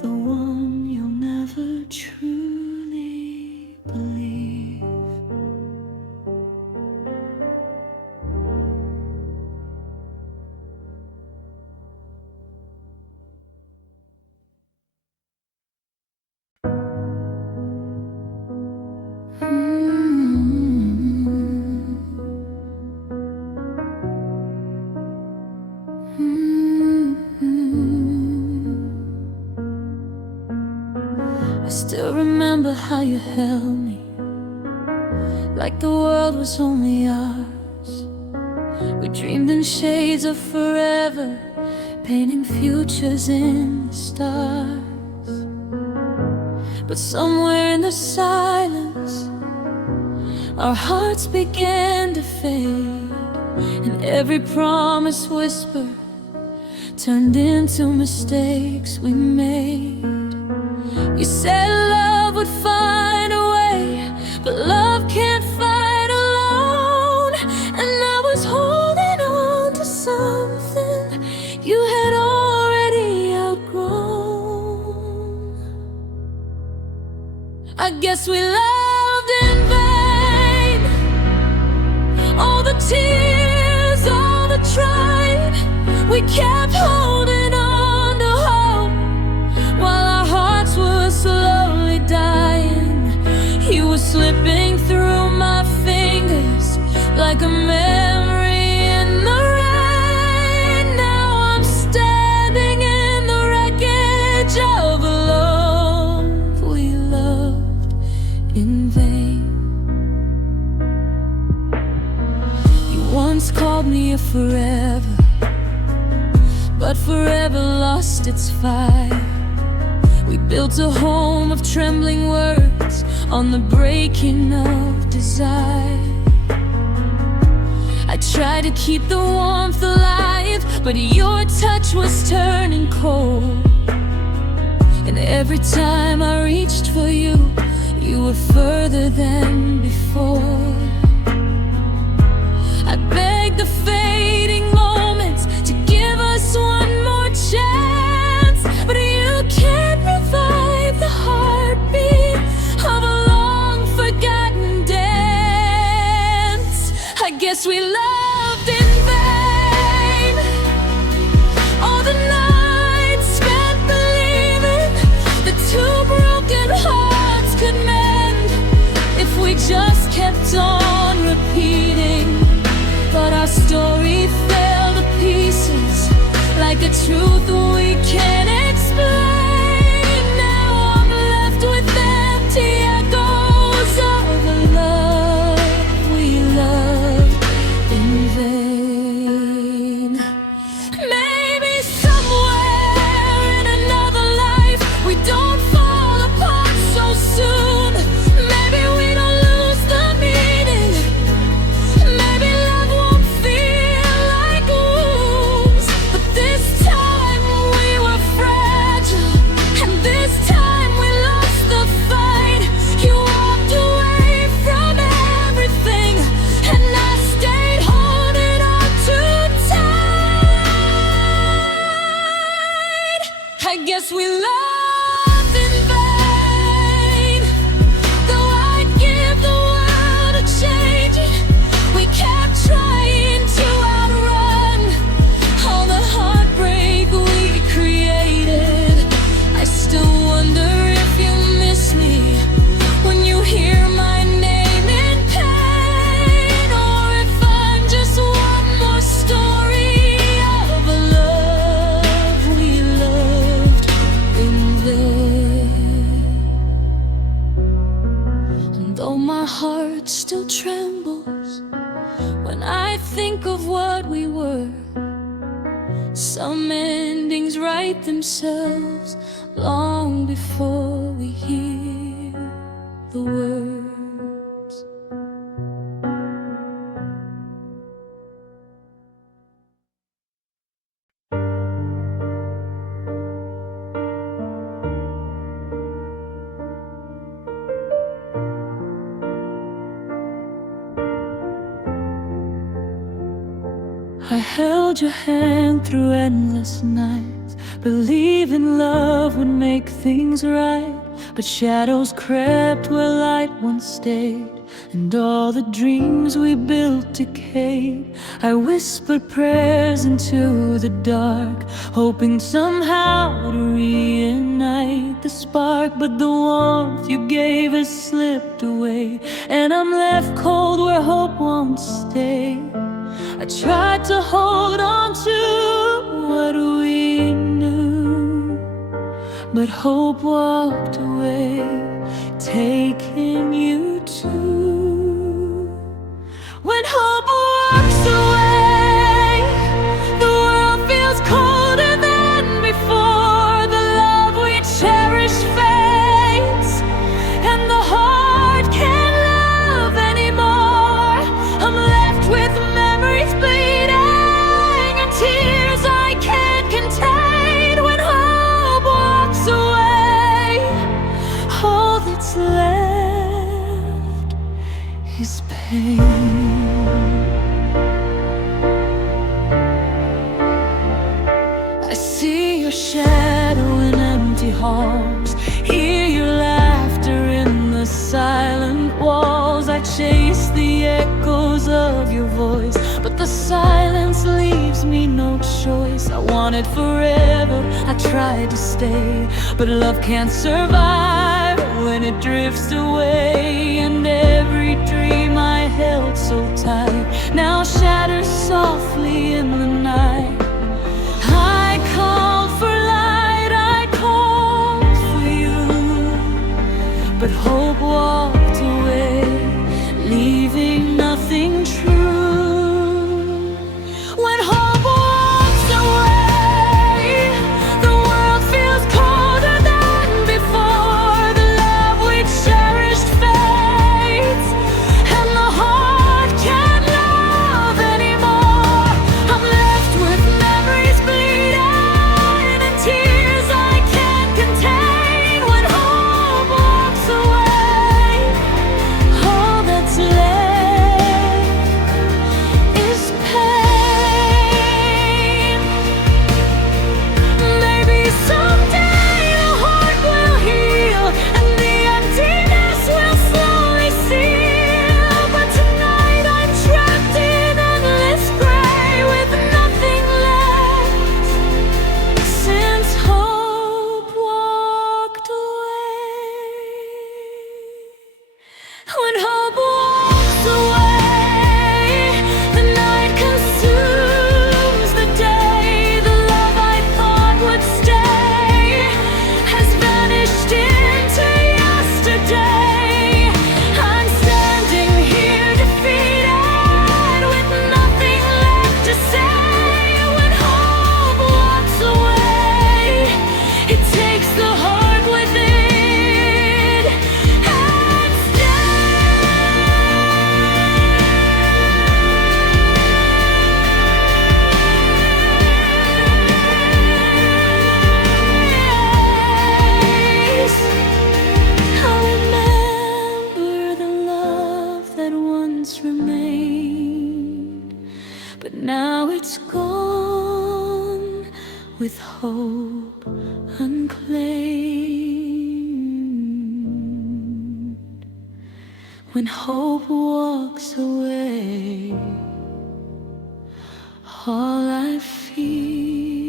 the one you'll never truly believe. I still remember how you held me, like the world was only ours. We dreamed in shades of forever, painting futures in the stars. But somewhere in the silence, our hearts began to fade, and every promise whispered turned into mistakes we made. You said love would find a way, but love can't fight alone. And I was holding on to something you had already outgrown. I guess we loved in vain. All the tears, all the trying, we kept holding on to hope while our hearts were slowly dying. You were slipping through my fingers like a memory in the rain. Now I'm standing in the wreckage of a love we loved in vain. You once called me a forever, but forever lost its fire. We built a home of trembling words on the breaking of desire. I tried to keep the warmth alive, but your touch was turning cold. And every time I reached for you, you were further than before. I begged the fading moments to give us one more chance, but you can't revive the heartbeat of a long forgotten dance. I guess we loved in vain. All the nights spent believing that two broken hearts could mend if we just kept on repeating. But our story fell to pieces like a truth we can't explain. Now I'm left with empty echoes of a love we loved in vain. Maybe somewhere in another life we don't fall apart so soon. Maybe we don't lose the meaning. Maybe love won't feel like wounds. But this time we were friends. Some endings write themselves long before we hear the words. I held your hand through endless nights, believing love would make things right. But shadows crept where light once stayed, and all the dreams we built decayed. I whispered prayers into the dark, hoping somehow to reignite the spark. But the warmth you gave has slipped away, and I'm left cold where hope won't stay. I tried to hold on to what we knew, but hope walked away, taking you too. When hope walks away, the world feels colder than before. The love we cherish fades, and the heart can't love anymore. I'm left with memories bleeding and tears I can't contain. When hope walks away, all that's left is pain. I see your shadow in empty halls, hear your laughter in the silent walls. I chase the echoes of your voice, but the silence leaves me no choice. I wanted forever, I tried to stay, but love can't survive when it drifts away. And every dream I held so tight now shatters softly in the night. I called for light, I called for you, but hope walked away, leaving nothing true. When hope walks away, the world feels colder than before. The love we cherished fades, and the heart can't love anymore. I'm left with memories bleeding and tears I can't contain. When hope walks away, all that's left is pain. Maybe someday your heart will heal, and the emptiness will slowly seal. But tonight I'm trapped in endless gray, with nothing left since hope walked away. When hope walks away, the night consumes the day. The love I thought would stay has vanished into yesterday. I'm standing here defeated, with nothing left to say. When hope walks away, it takes the heart with it and stays. I remember the love that once remained, but now it's gone with hope unclaimed. When hope walks away, all I feel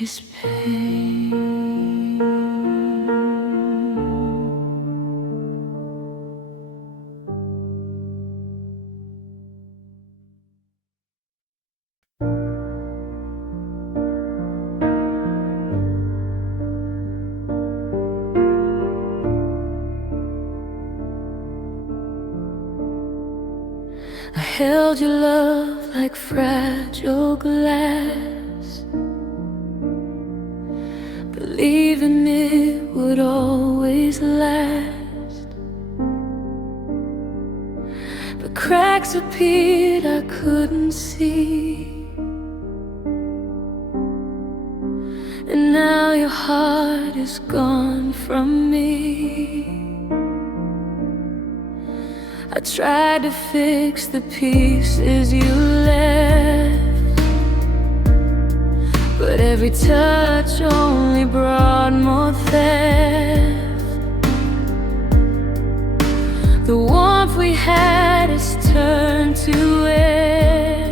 is pain. I held your love like like fragile glass, believing it would always last. But cracks appeared I couldn't see, and now your heart is gone from me. I tried to fix the pieces you left, but every touch only brought more theft. The warmth we had has turned to air,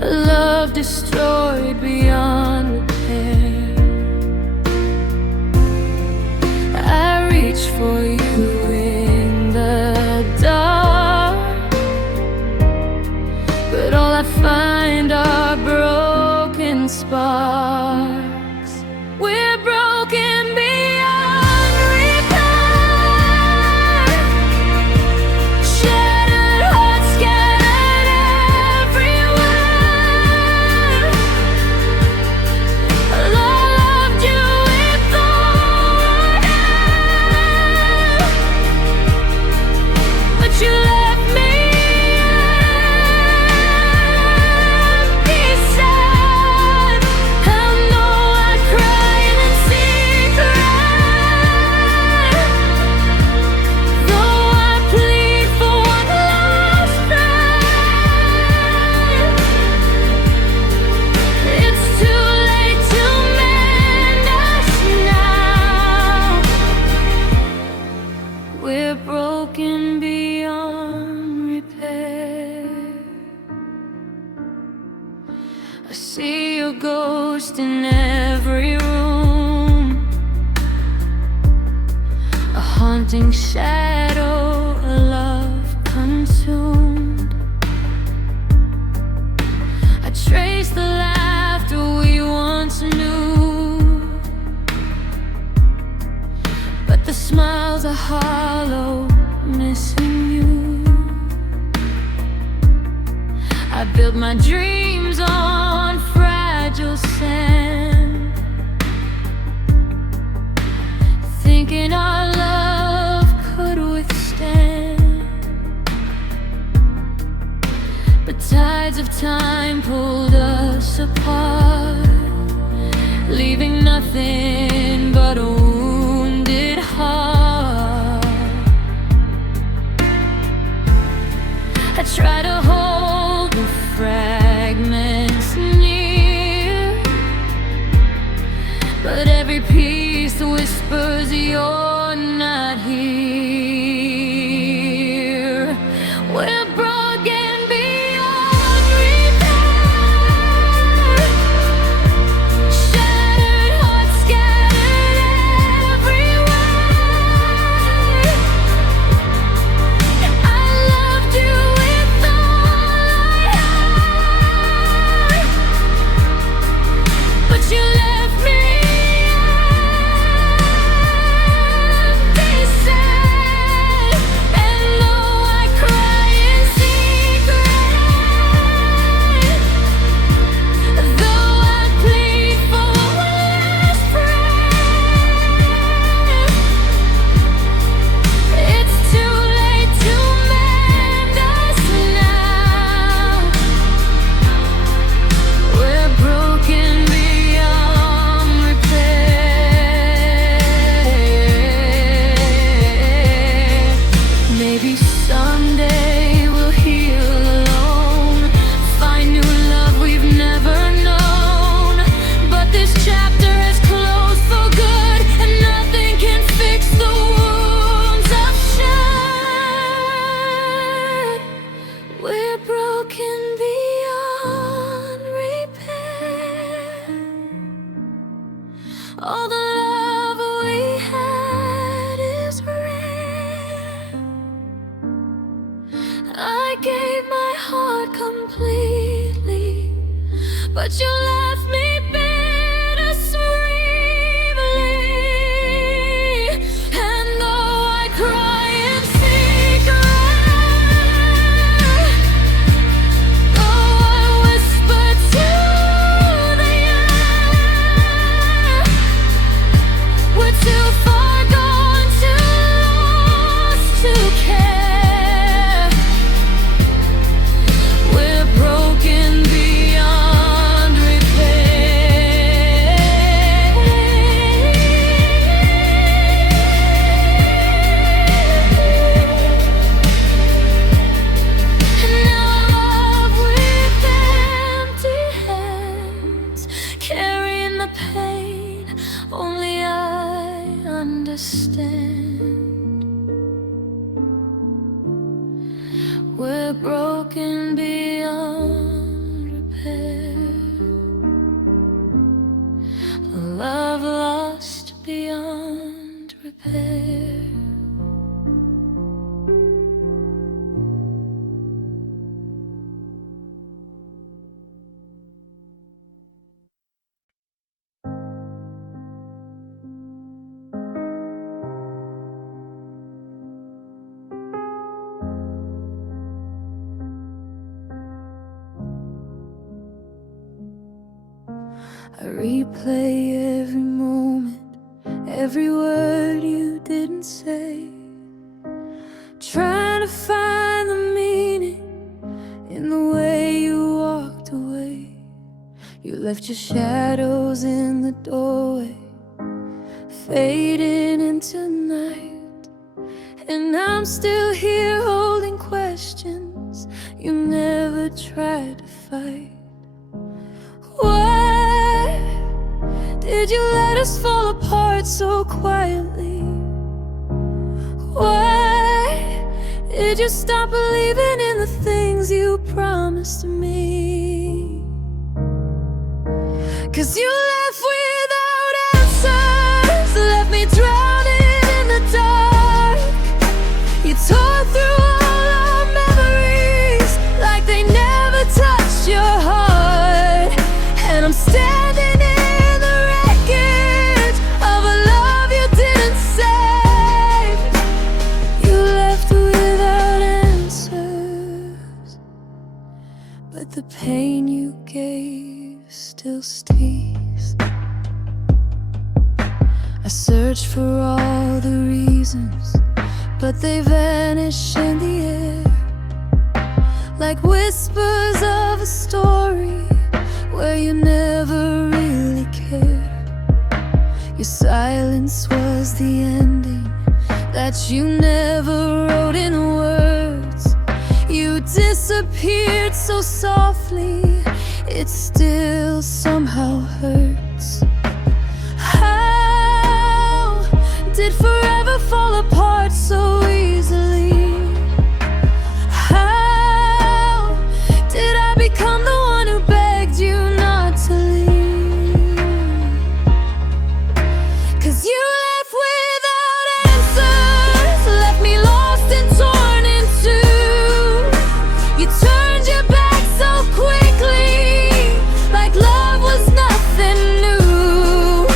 a love destroyed beyond repair. I reach for you in the dark, but all I find are broken sparks. We're broken beyond repair, shattered hearts scattered everywhere. I loved you with all I had, but you left me empty, sad. I know I cried in secret, though I plead for one last friend. It's too late to mend us now. We're broken beyond repair. I see your ghost in every room, a haunting shadow, a love consumed. I trace the laughter we once knew, but the smiles are hollow, missing you. I built my dreams on fragile sand, thinking our love could withstand. But tides of time pulled us apart, leaving nothing but a wounded heart. I try to hold the fragments near, but every piece whispers you're not here. We're broken beyond repair, shattered hearts scattered everywhere. I loved you with all I had, but you left me empty, sad. And though I cry in secret, though I plead for one last friend, it's too late to mend us now. We're broken beyond repair. Maybe someday we'll heal alone, find new love we've never known. But this chapter is closed for good, and nothing can fix the wounds I've shed. We're broken beyond repair. All the love we had is rare. I gave my heart completely, but you left me bittersweetly. And though I cry in secret, I replay every moment, every word you didn't say, trying to find the meaning in the way you walked away. You left your shadows in the doorway, fading into night, and I'm still here holding questions you never tried to fight. Why did you let us fall apart so quietly? Why did you stop believing in the things you promised me? 'Cause you left without answers, left me drowning in the dark. You tore through all our memories like they never touched your heart. And I'm standing in the wreckage of a love you didn't save. You left without answers, but the pain you gave still stays. I searched for all the reasons, but they vanish in the air, like whispers of a story where you never really cared. Your silence was the ending that you never wrote in words. You disappeared so softly, it still somehow hurts. How did forever fall apart so easily? How did I become the one who begged you not to leave? 'Cause you left without answers, left me lost and torn in two. You turned your back so quickly, like love was nothing new.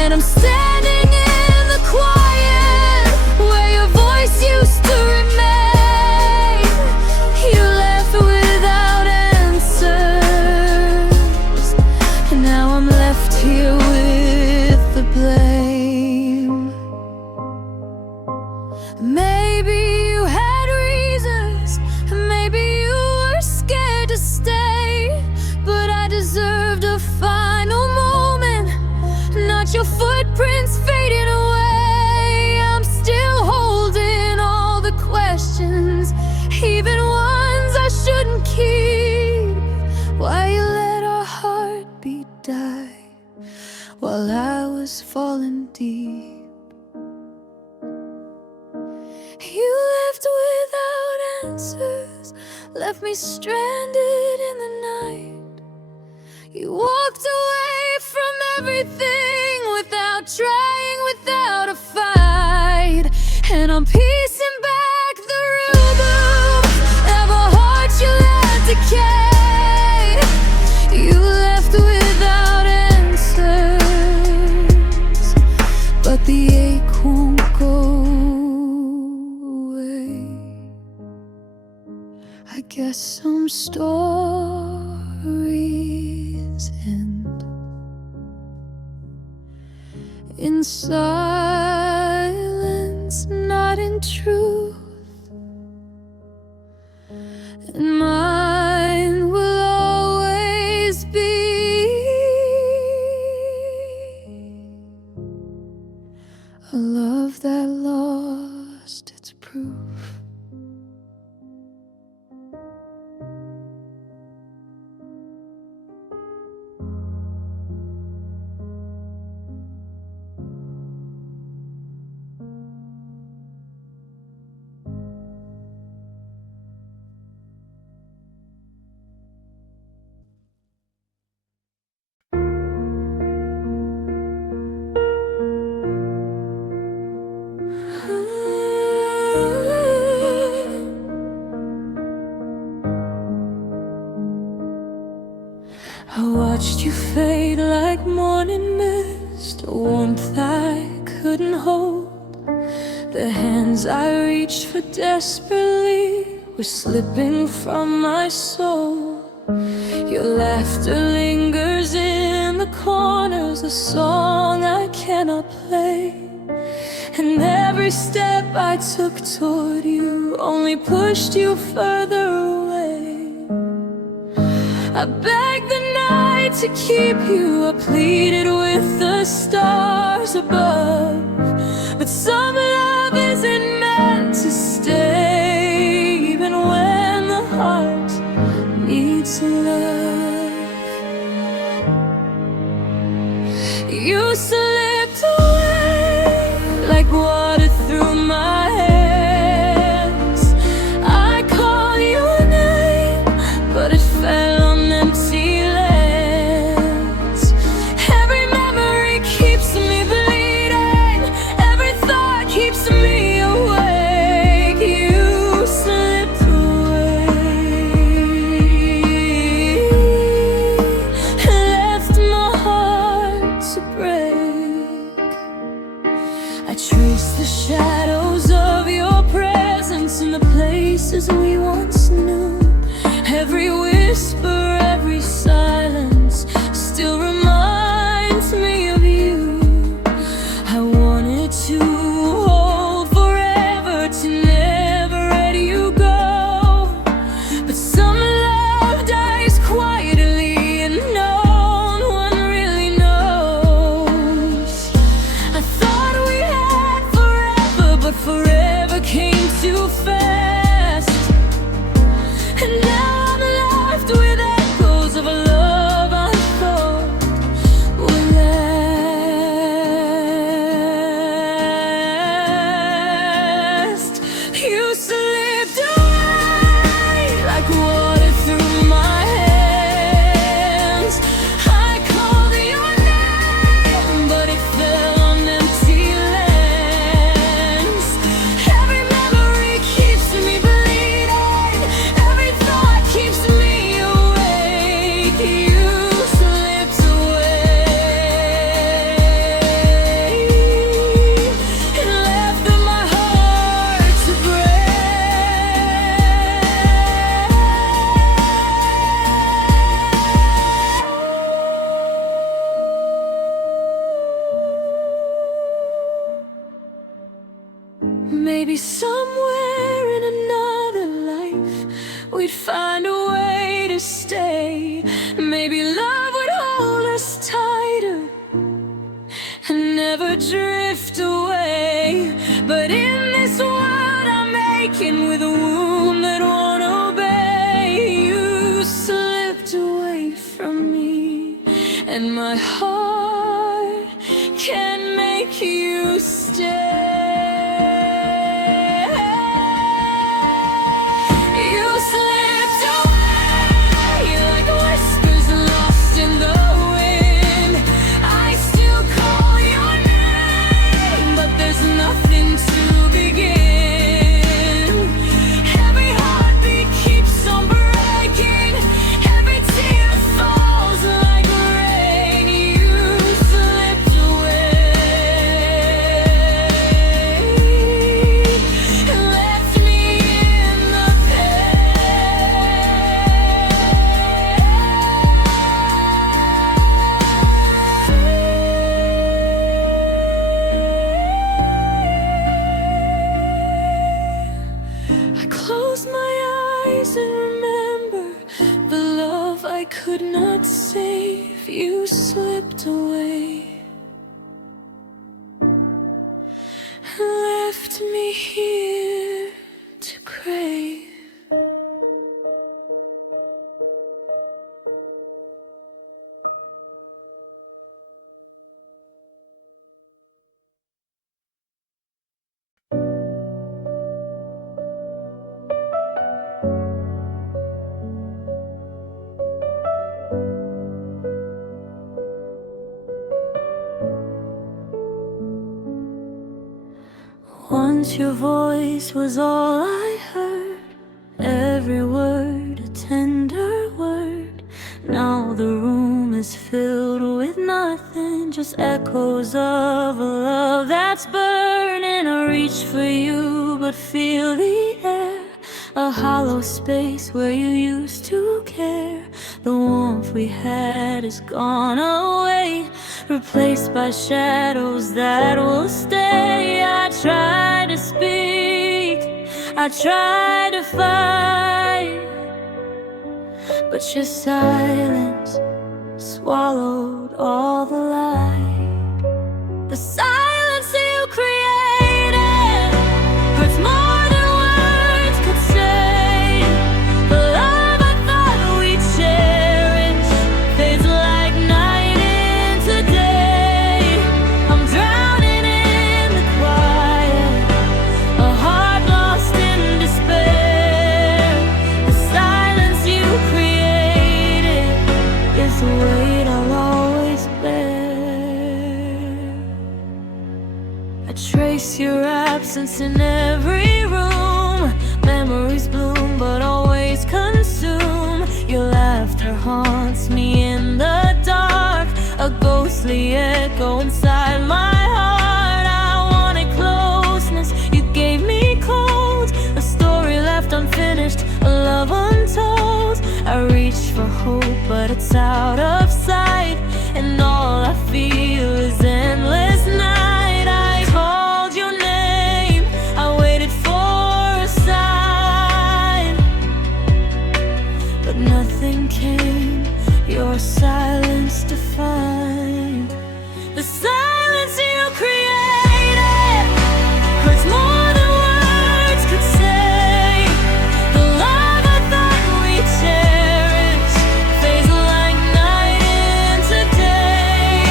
And I'm standing in the quiet where your voice used to remain. You left without answers, and now I'm left here with the blame. Maybe you had reasons, maybe you were scared to stay, but I deserved a final moment, not your footprints fading away. I'm still holding all the questions, even ones I shouldn't keep. Why you let our heartbeat die while I was falling deep? You left without answers, left me stranded in the night. You walked away from everything without trying, without a fight. And I'm piecing back the real boom of a heart you let decay. You left without answers, but the ache won't go away. I guess some stories end in silence, not in truth. And mine will always be a love that lost its proof. I watched you fade like morning mist, a warmth I couldn't hold. The hands I reached for desperately were slipping from my soul. Your laughter lingers in the corner. a song I cannot play, and every step I took toward you only pushed you further away. I begged the night to keep you, I pleaded with the stars above, but some love isn't meant to stay, even when the heart needs love. You slipped away like water through my hands. I call your name, but it fell on empty lands. Every memory keeps me bleeding, every thought keeps me awake. You slipped away, left my heart to break. I trace the shadows of your presence in the places we once knew. Every whisper, every silence still reminds me of you. I wanted to hold forever, to never let you go, but some love dies quietly and no one really knows. I thought we had forever, but forever came too fast, and now I'm left with echoes of a love I thought would last. You slipped away like water through my hands. I called your name, but it fell on empty lands. Every memory keeps me bleeding, every thought keeps me awake. You slipped away and left my heart to break. Maybe somewhere in another life we'd find a way to stay. Maybe love would hold us tighter and never drift away. But in this world I'm aching with a wound that won't obey. You slipped away from me, and my heart can't make you stay. You slipped away like whispers lost in the wind. I still call your name, but there's nothing to begin. Every heartbeat keeps on breaking, every tear falls like rain. You slipped away and left me in the I close my eyes and remember the love I could not save. You slipped away, left me here to crave. Once your voice was all I heard, every word a tender word. Now the room is filled with nothing, just echoes of a love that's burning. I reach for you but feel the air, a hollow space where you used to care. The warmth we had is gone away, replaced by shadows that will stay. I try to speak, I try to fight, but your silence swallowed all the light. The silence you created hurts more than words could say. The love I thought we cherished fades like night into day. I'm drowning in the quiet, a heart lost in despair. The silence you created is the weight I'll always bear. I trace your absence in every room. Memories bloom but always consume. Your laughter haunts me in the dark, a ghostly echo inside my heart. I wanted closeness, you gave me cold, a story left unfinished, a love untold. I reach for hope but it's out of sight, and all I feel is endless night. I called your name, I waited for a sign, but nothing came, your silence defined. The silence you created hurts more than words could say. The love I thought we cherished fades like night into day.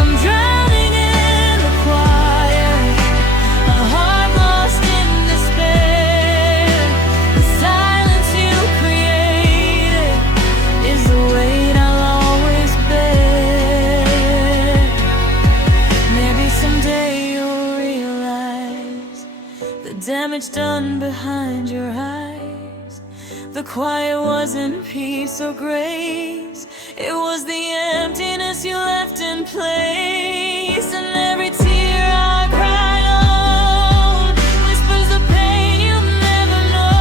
I'm drowning in the quiet, a heart lost in despair. The silence you created is the weight I'll always bear. Maybe someday you'll realize the damage done behind your eyes. The quiet wasn't peace or grace, it was the emptiness you left in place. And every tear I cry alone whispers the pain you'll never know.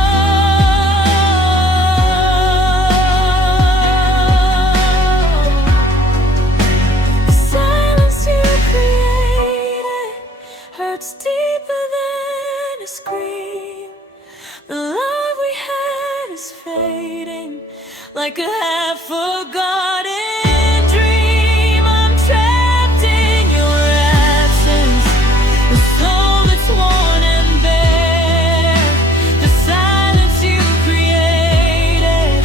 The silence you created hurts deeper than a scream. The love we had is fading like a half-forgotten dream. I'm trapped in your absence, the soul that's worn and bare. The silence you created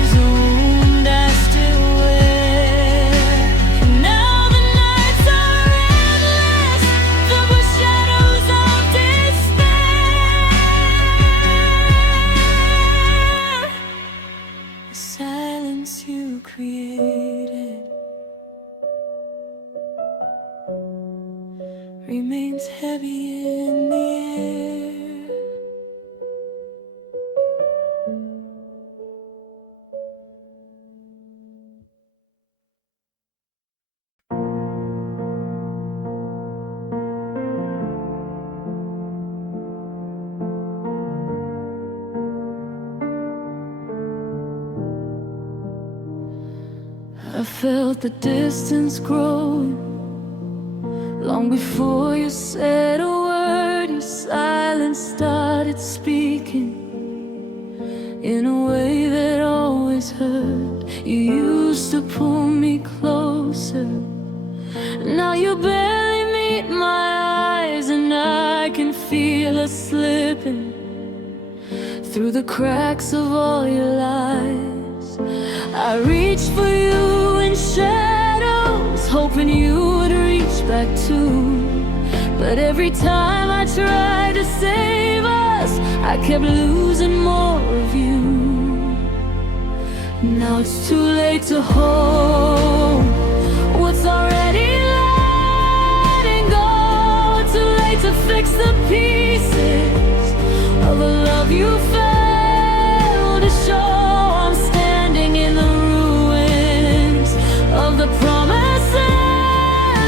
is a wound I still wear. And now the nights are endless, the shadows of despair. The silence you created remains heavy in the air. I felt the distance growing long before you said a word. Your silence started speaking in a way that always hurt. You used to pull me closer, now you barely meet my eyes, and I can feel us slipping through the cracks of all your lies. I reached for you in shadows, hoping you would reach back too. But every time I tried to save us, I kept losing more of you. Now it's too late to hold what's already letting go. Too late to fix the pieces of a love you failed to show. I'm standing in the ruins of the promises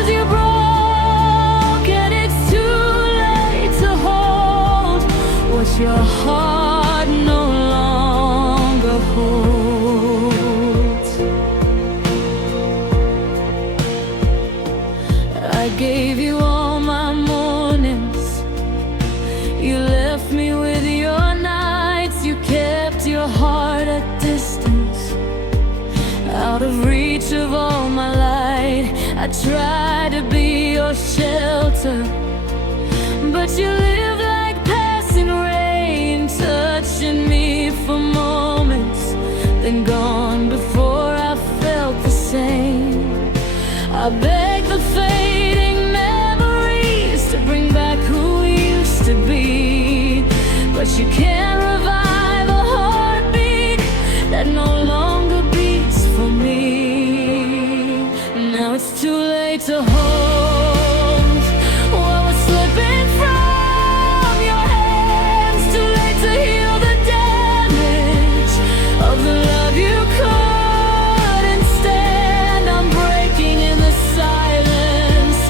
you broke, and it's too late to hold what your heart no longer holds. I try to be your shelter, but you live like passing rain, touching me for moments, then gone before I felt the same. I beg the fading memories to bring back who we used to be, but you can't revive a heartbeat that no longer beats for me. Now it's too late to hold what was slipping from your hands. Too late to heal the damage of the love you couldn't stand. I'm breaking in the silence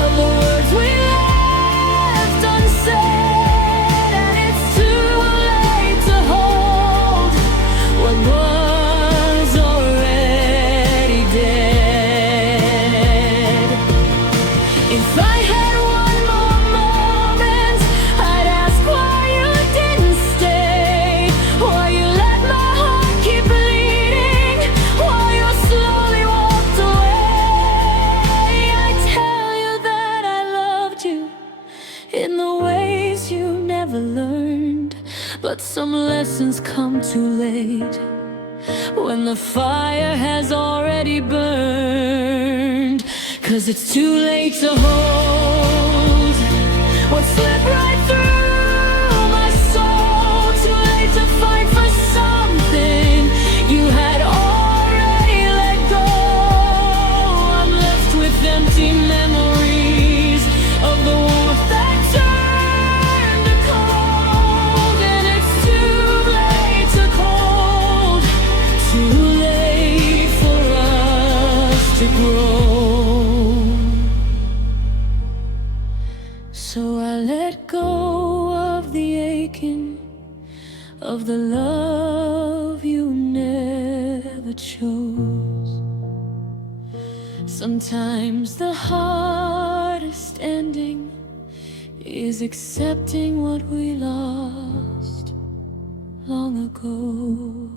of the words we left unsaid, and it's too late to hold what was already dead. If I had one more moment, I'd ask why you didn't stay, why you let my heart keep bleeding, why you slowly walked away. I tell you that I loved you in the ways you never learned, but some lessons come too late when the fire has already burned. 'Cause it's too late to hold what slipped right through my soul. Too late to fight for something you had already let go. I'm left with empty memories of the warmth that turned to cold, and it's too late to cold, too late for us to grow. So I let go of the aching of the love you never chose. Sometimes the hardest ending is accepting what we lost long ago.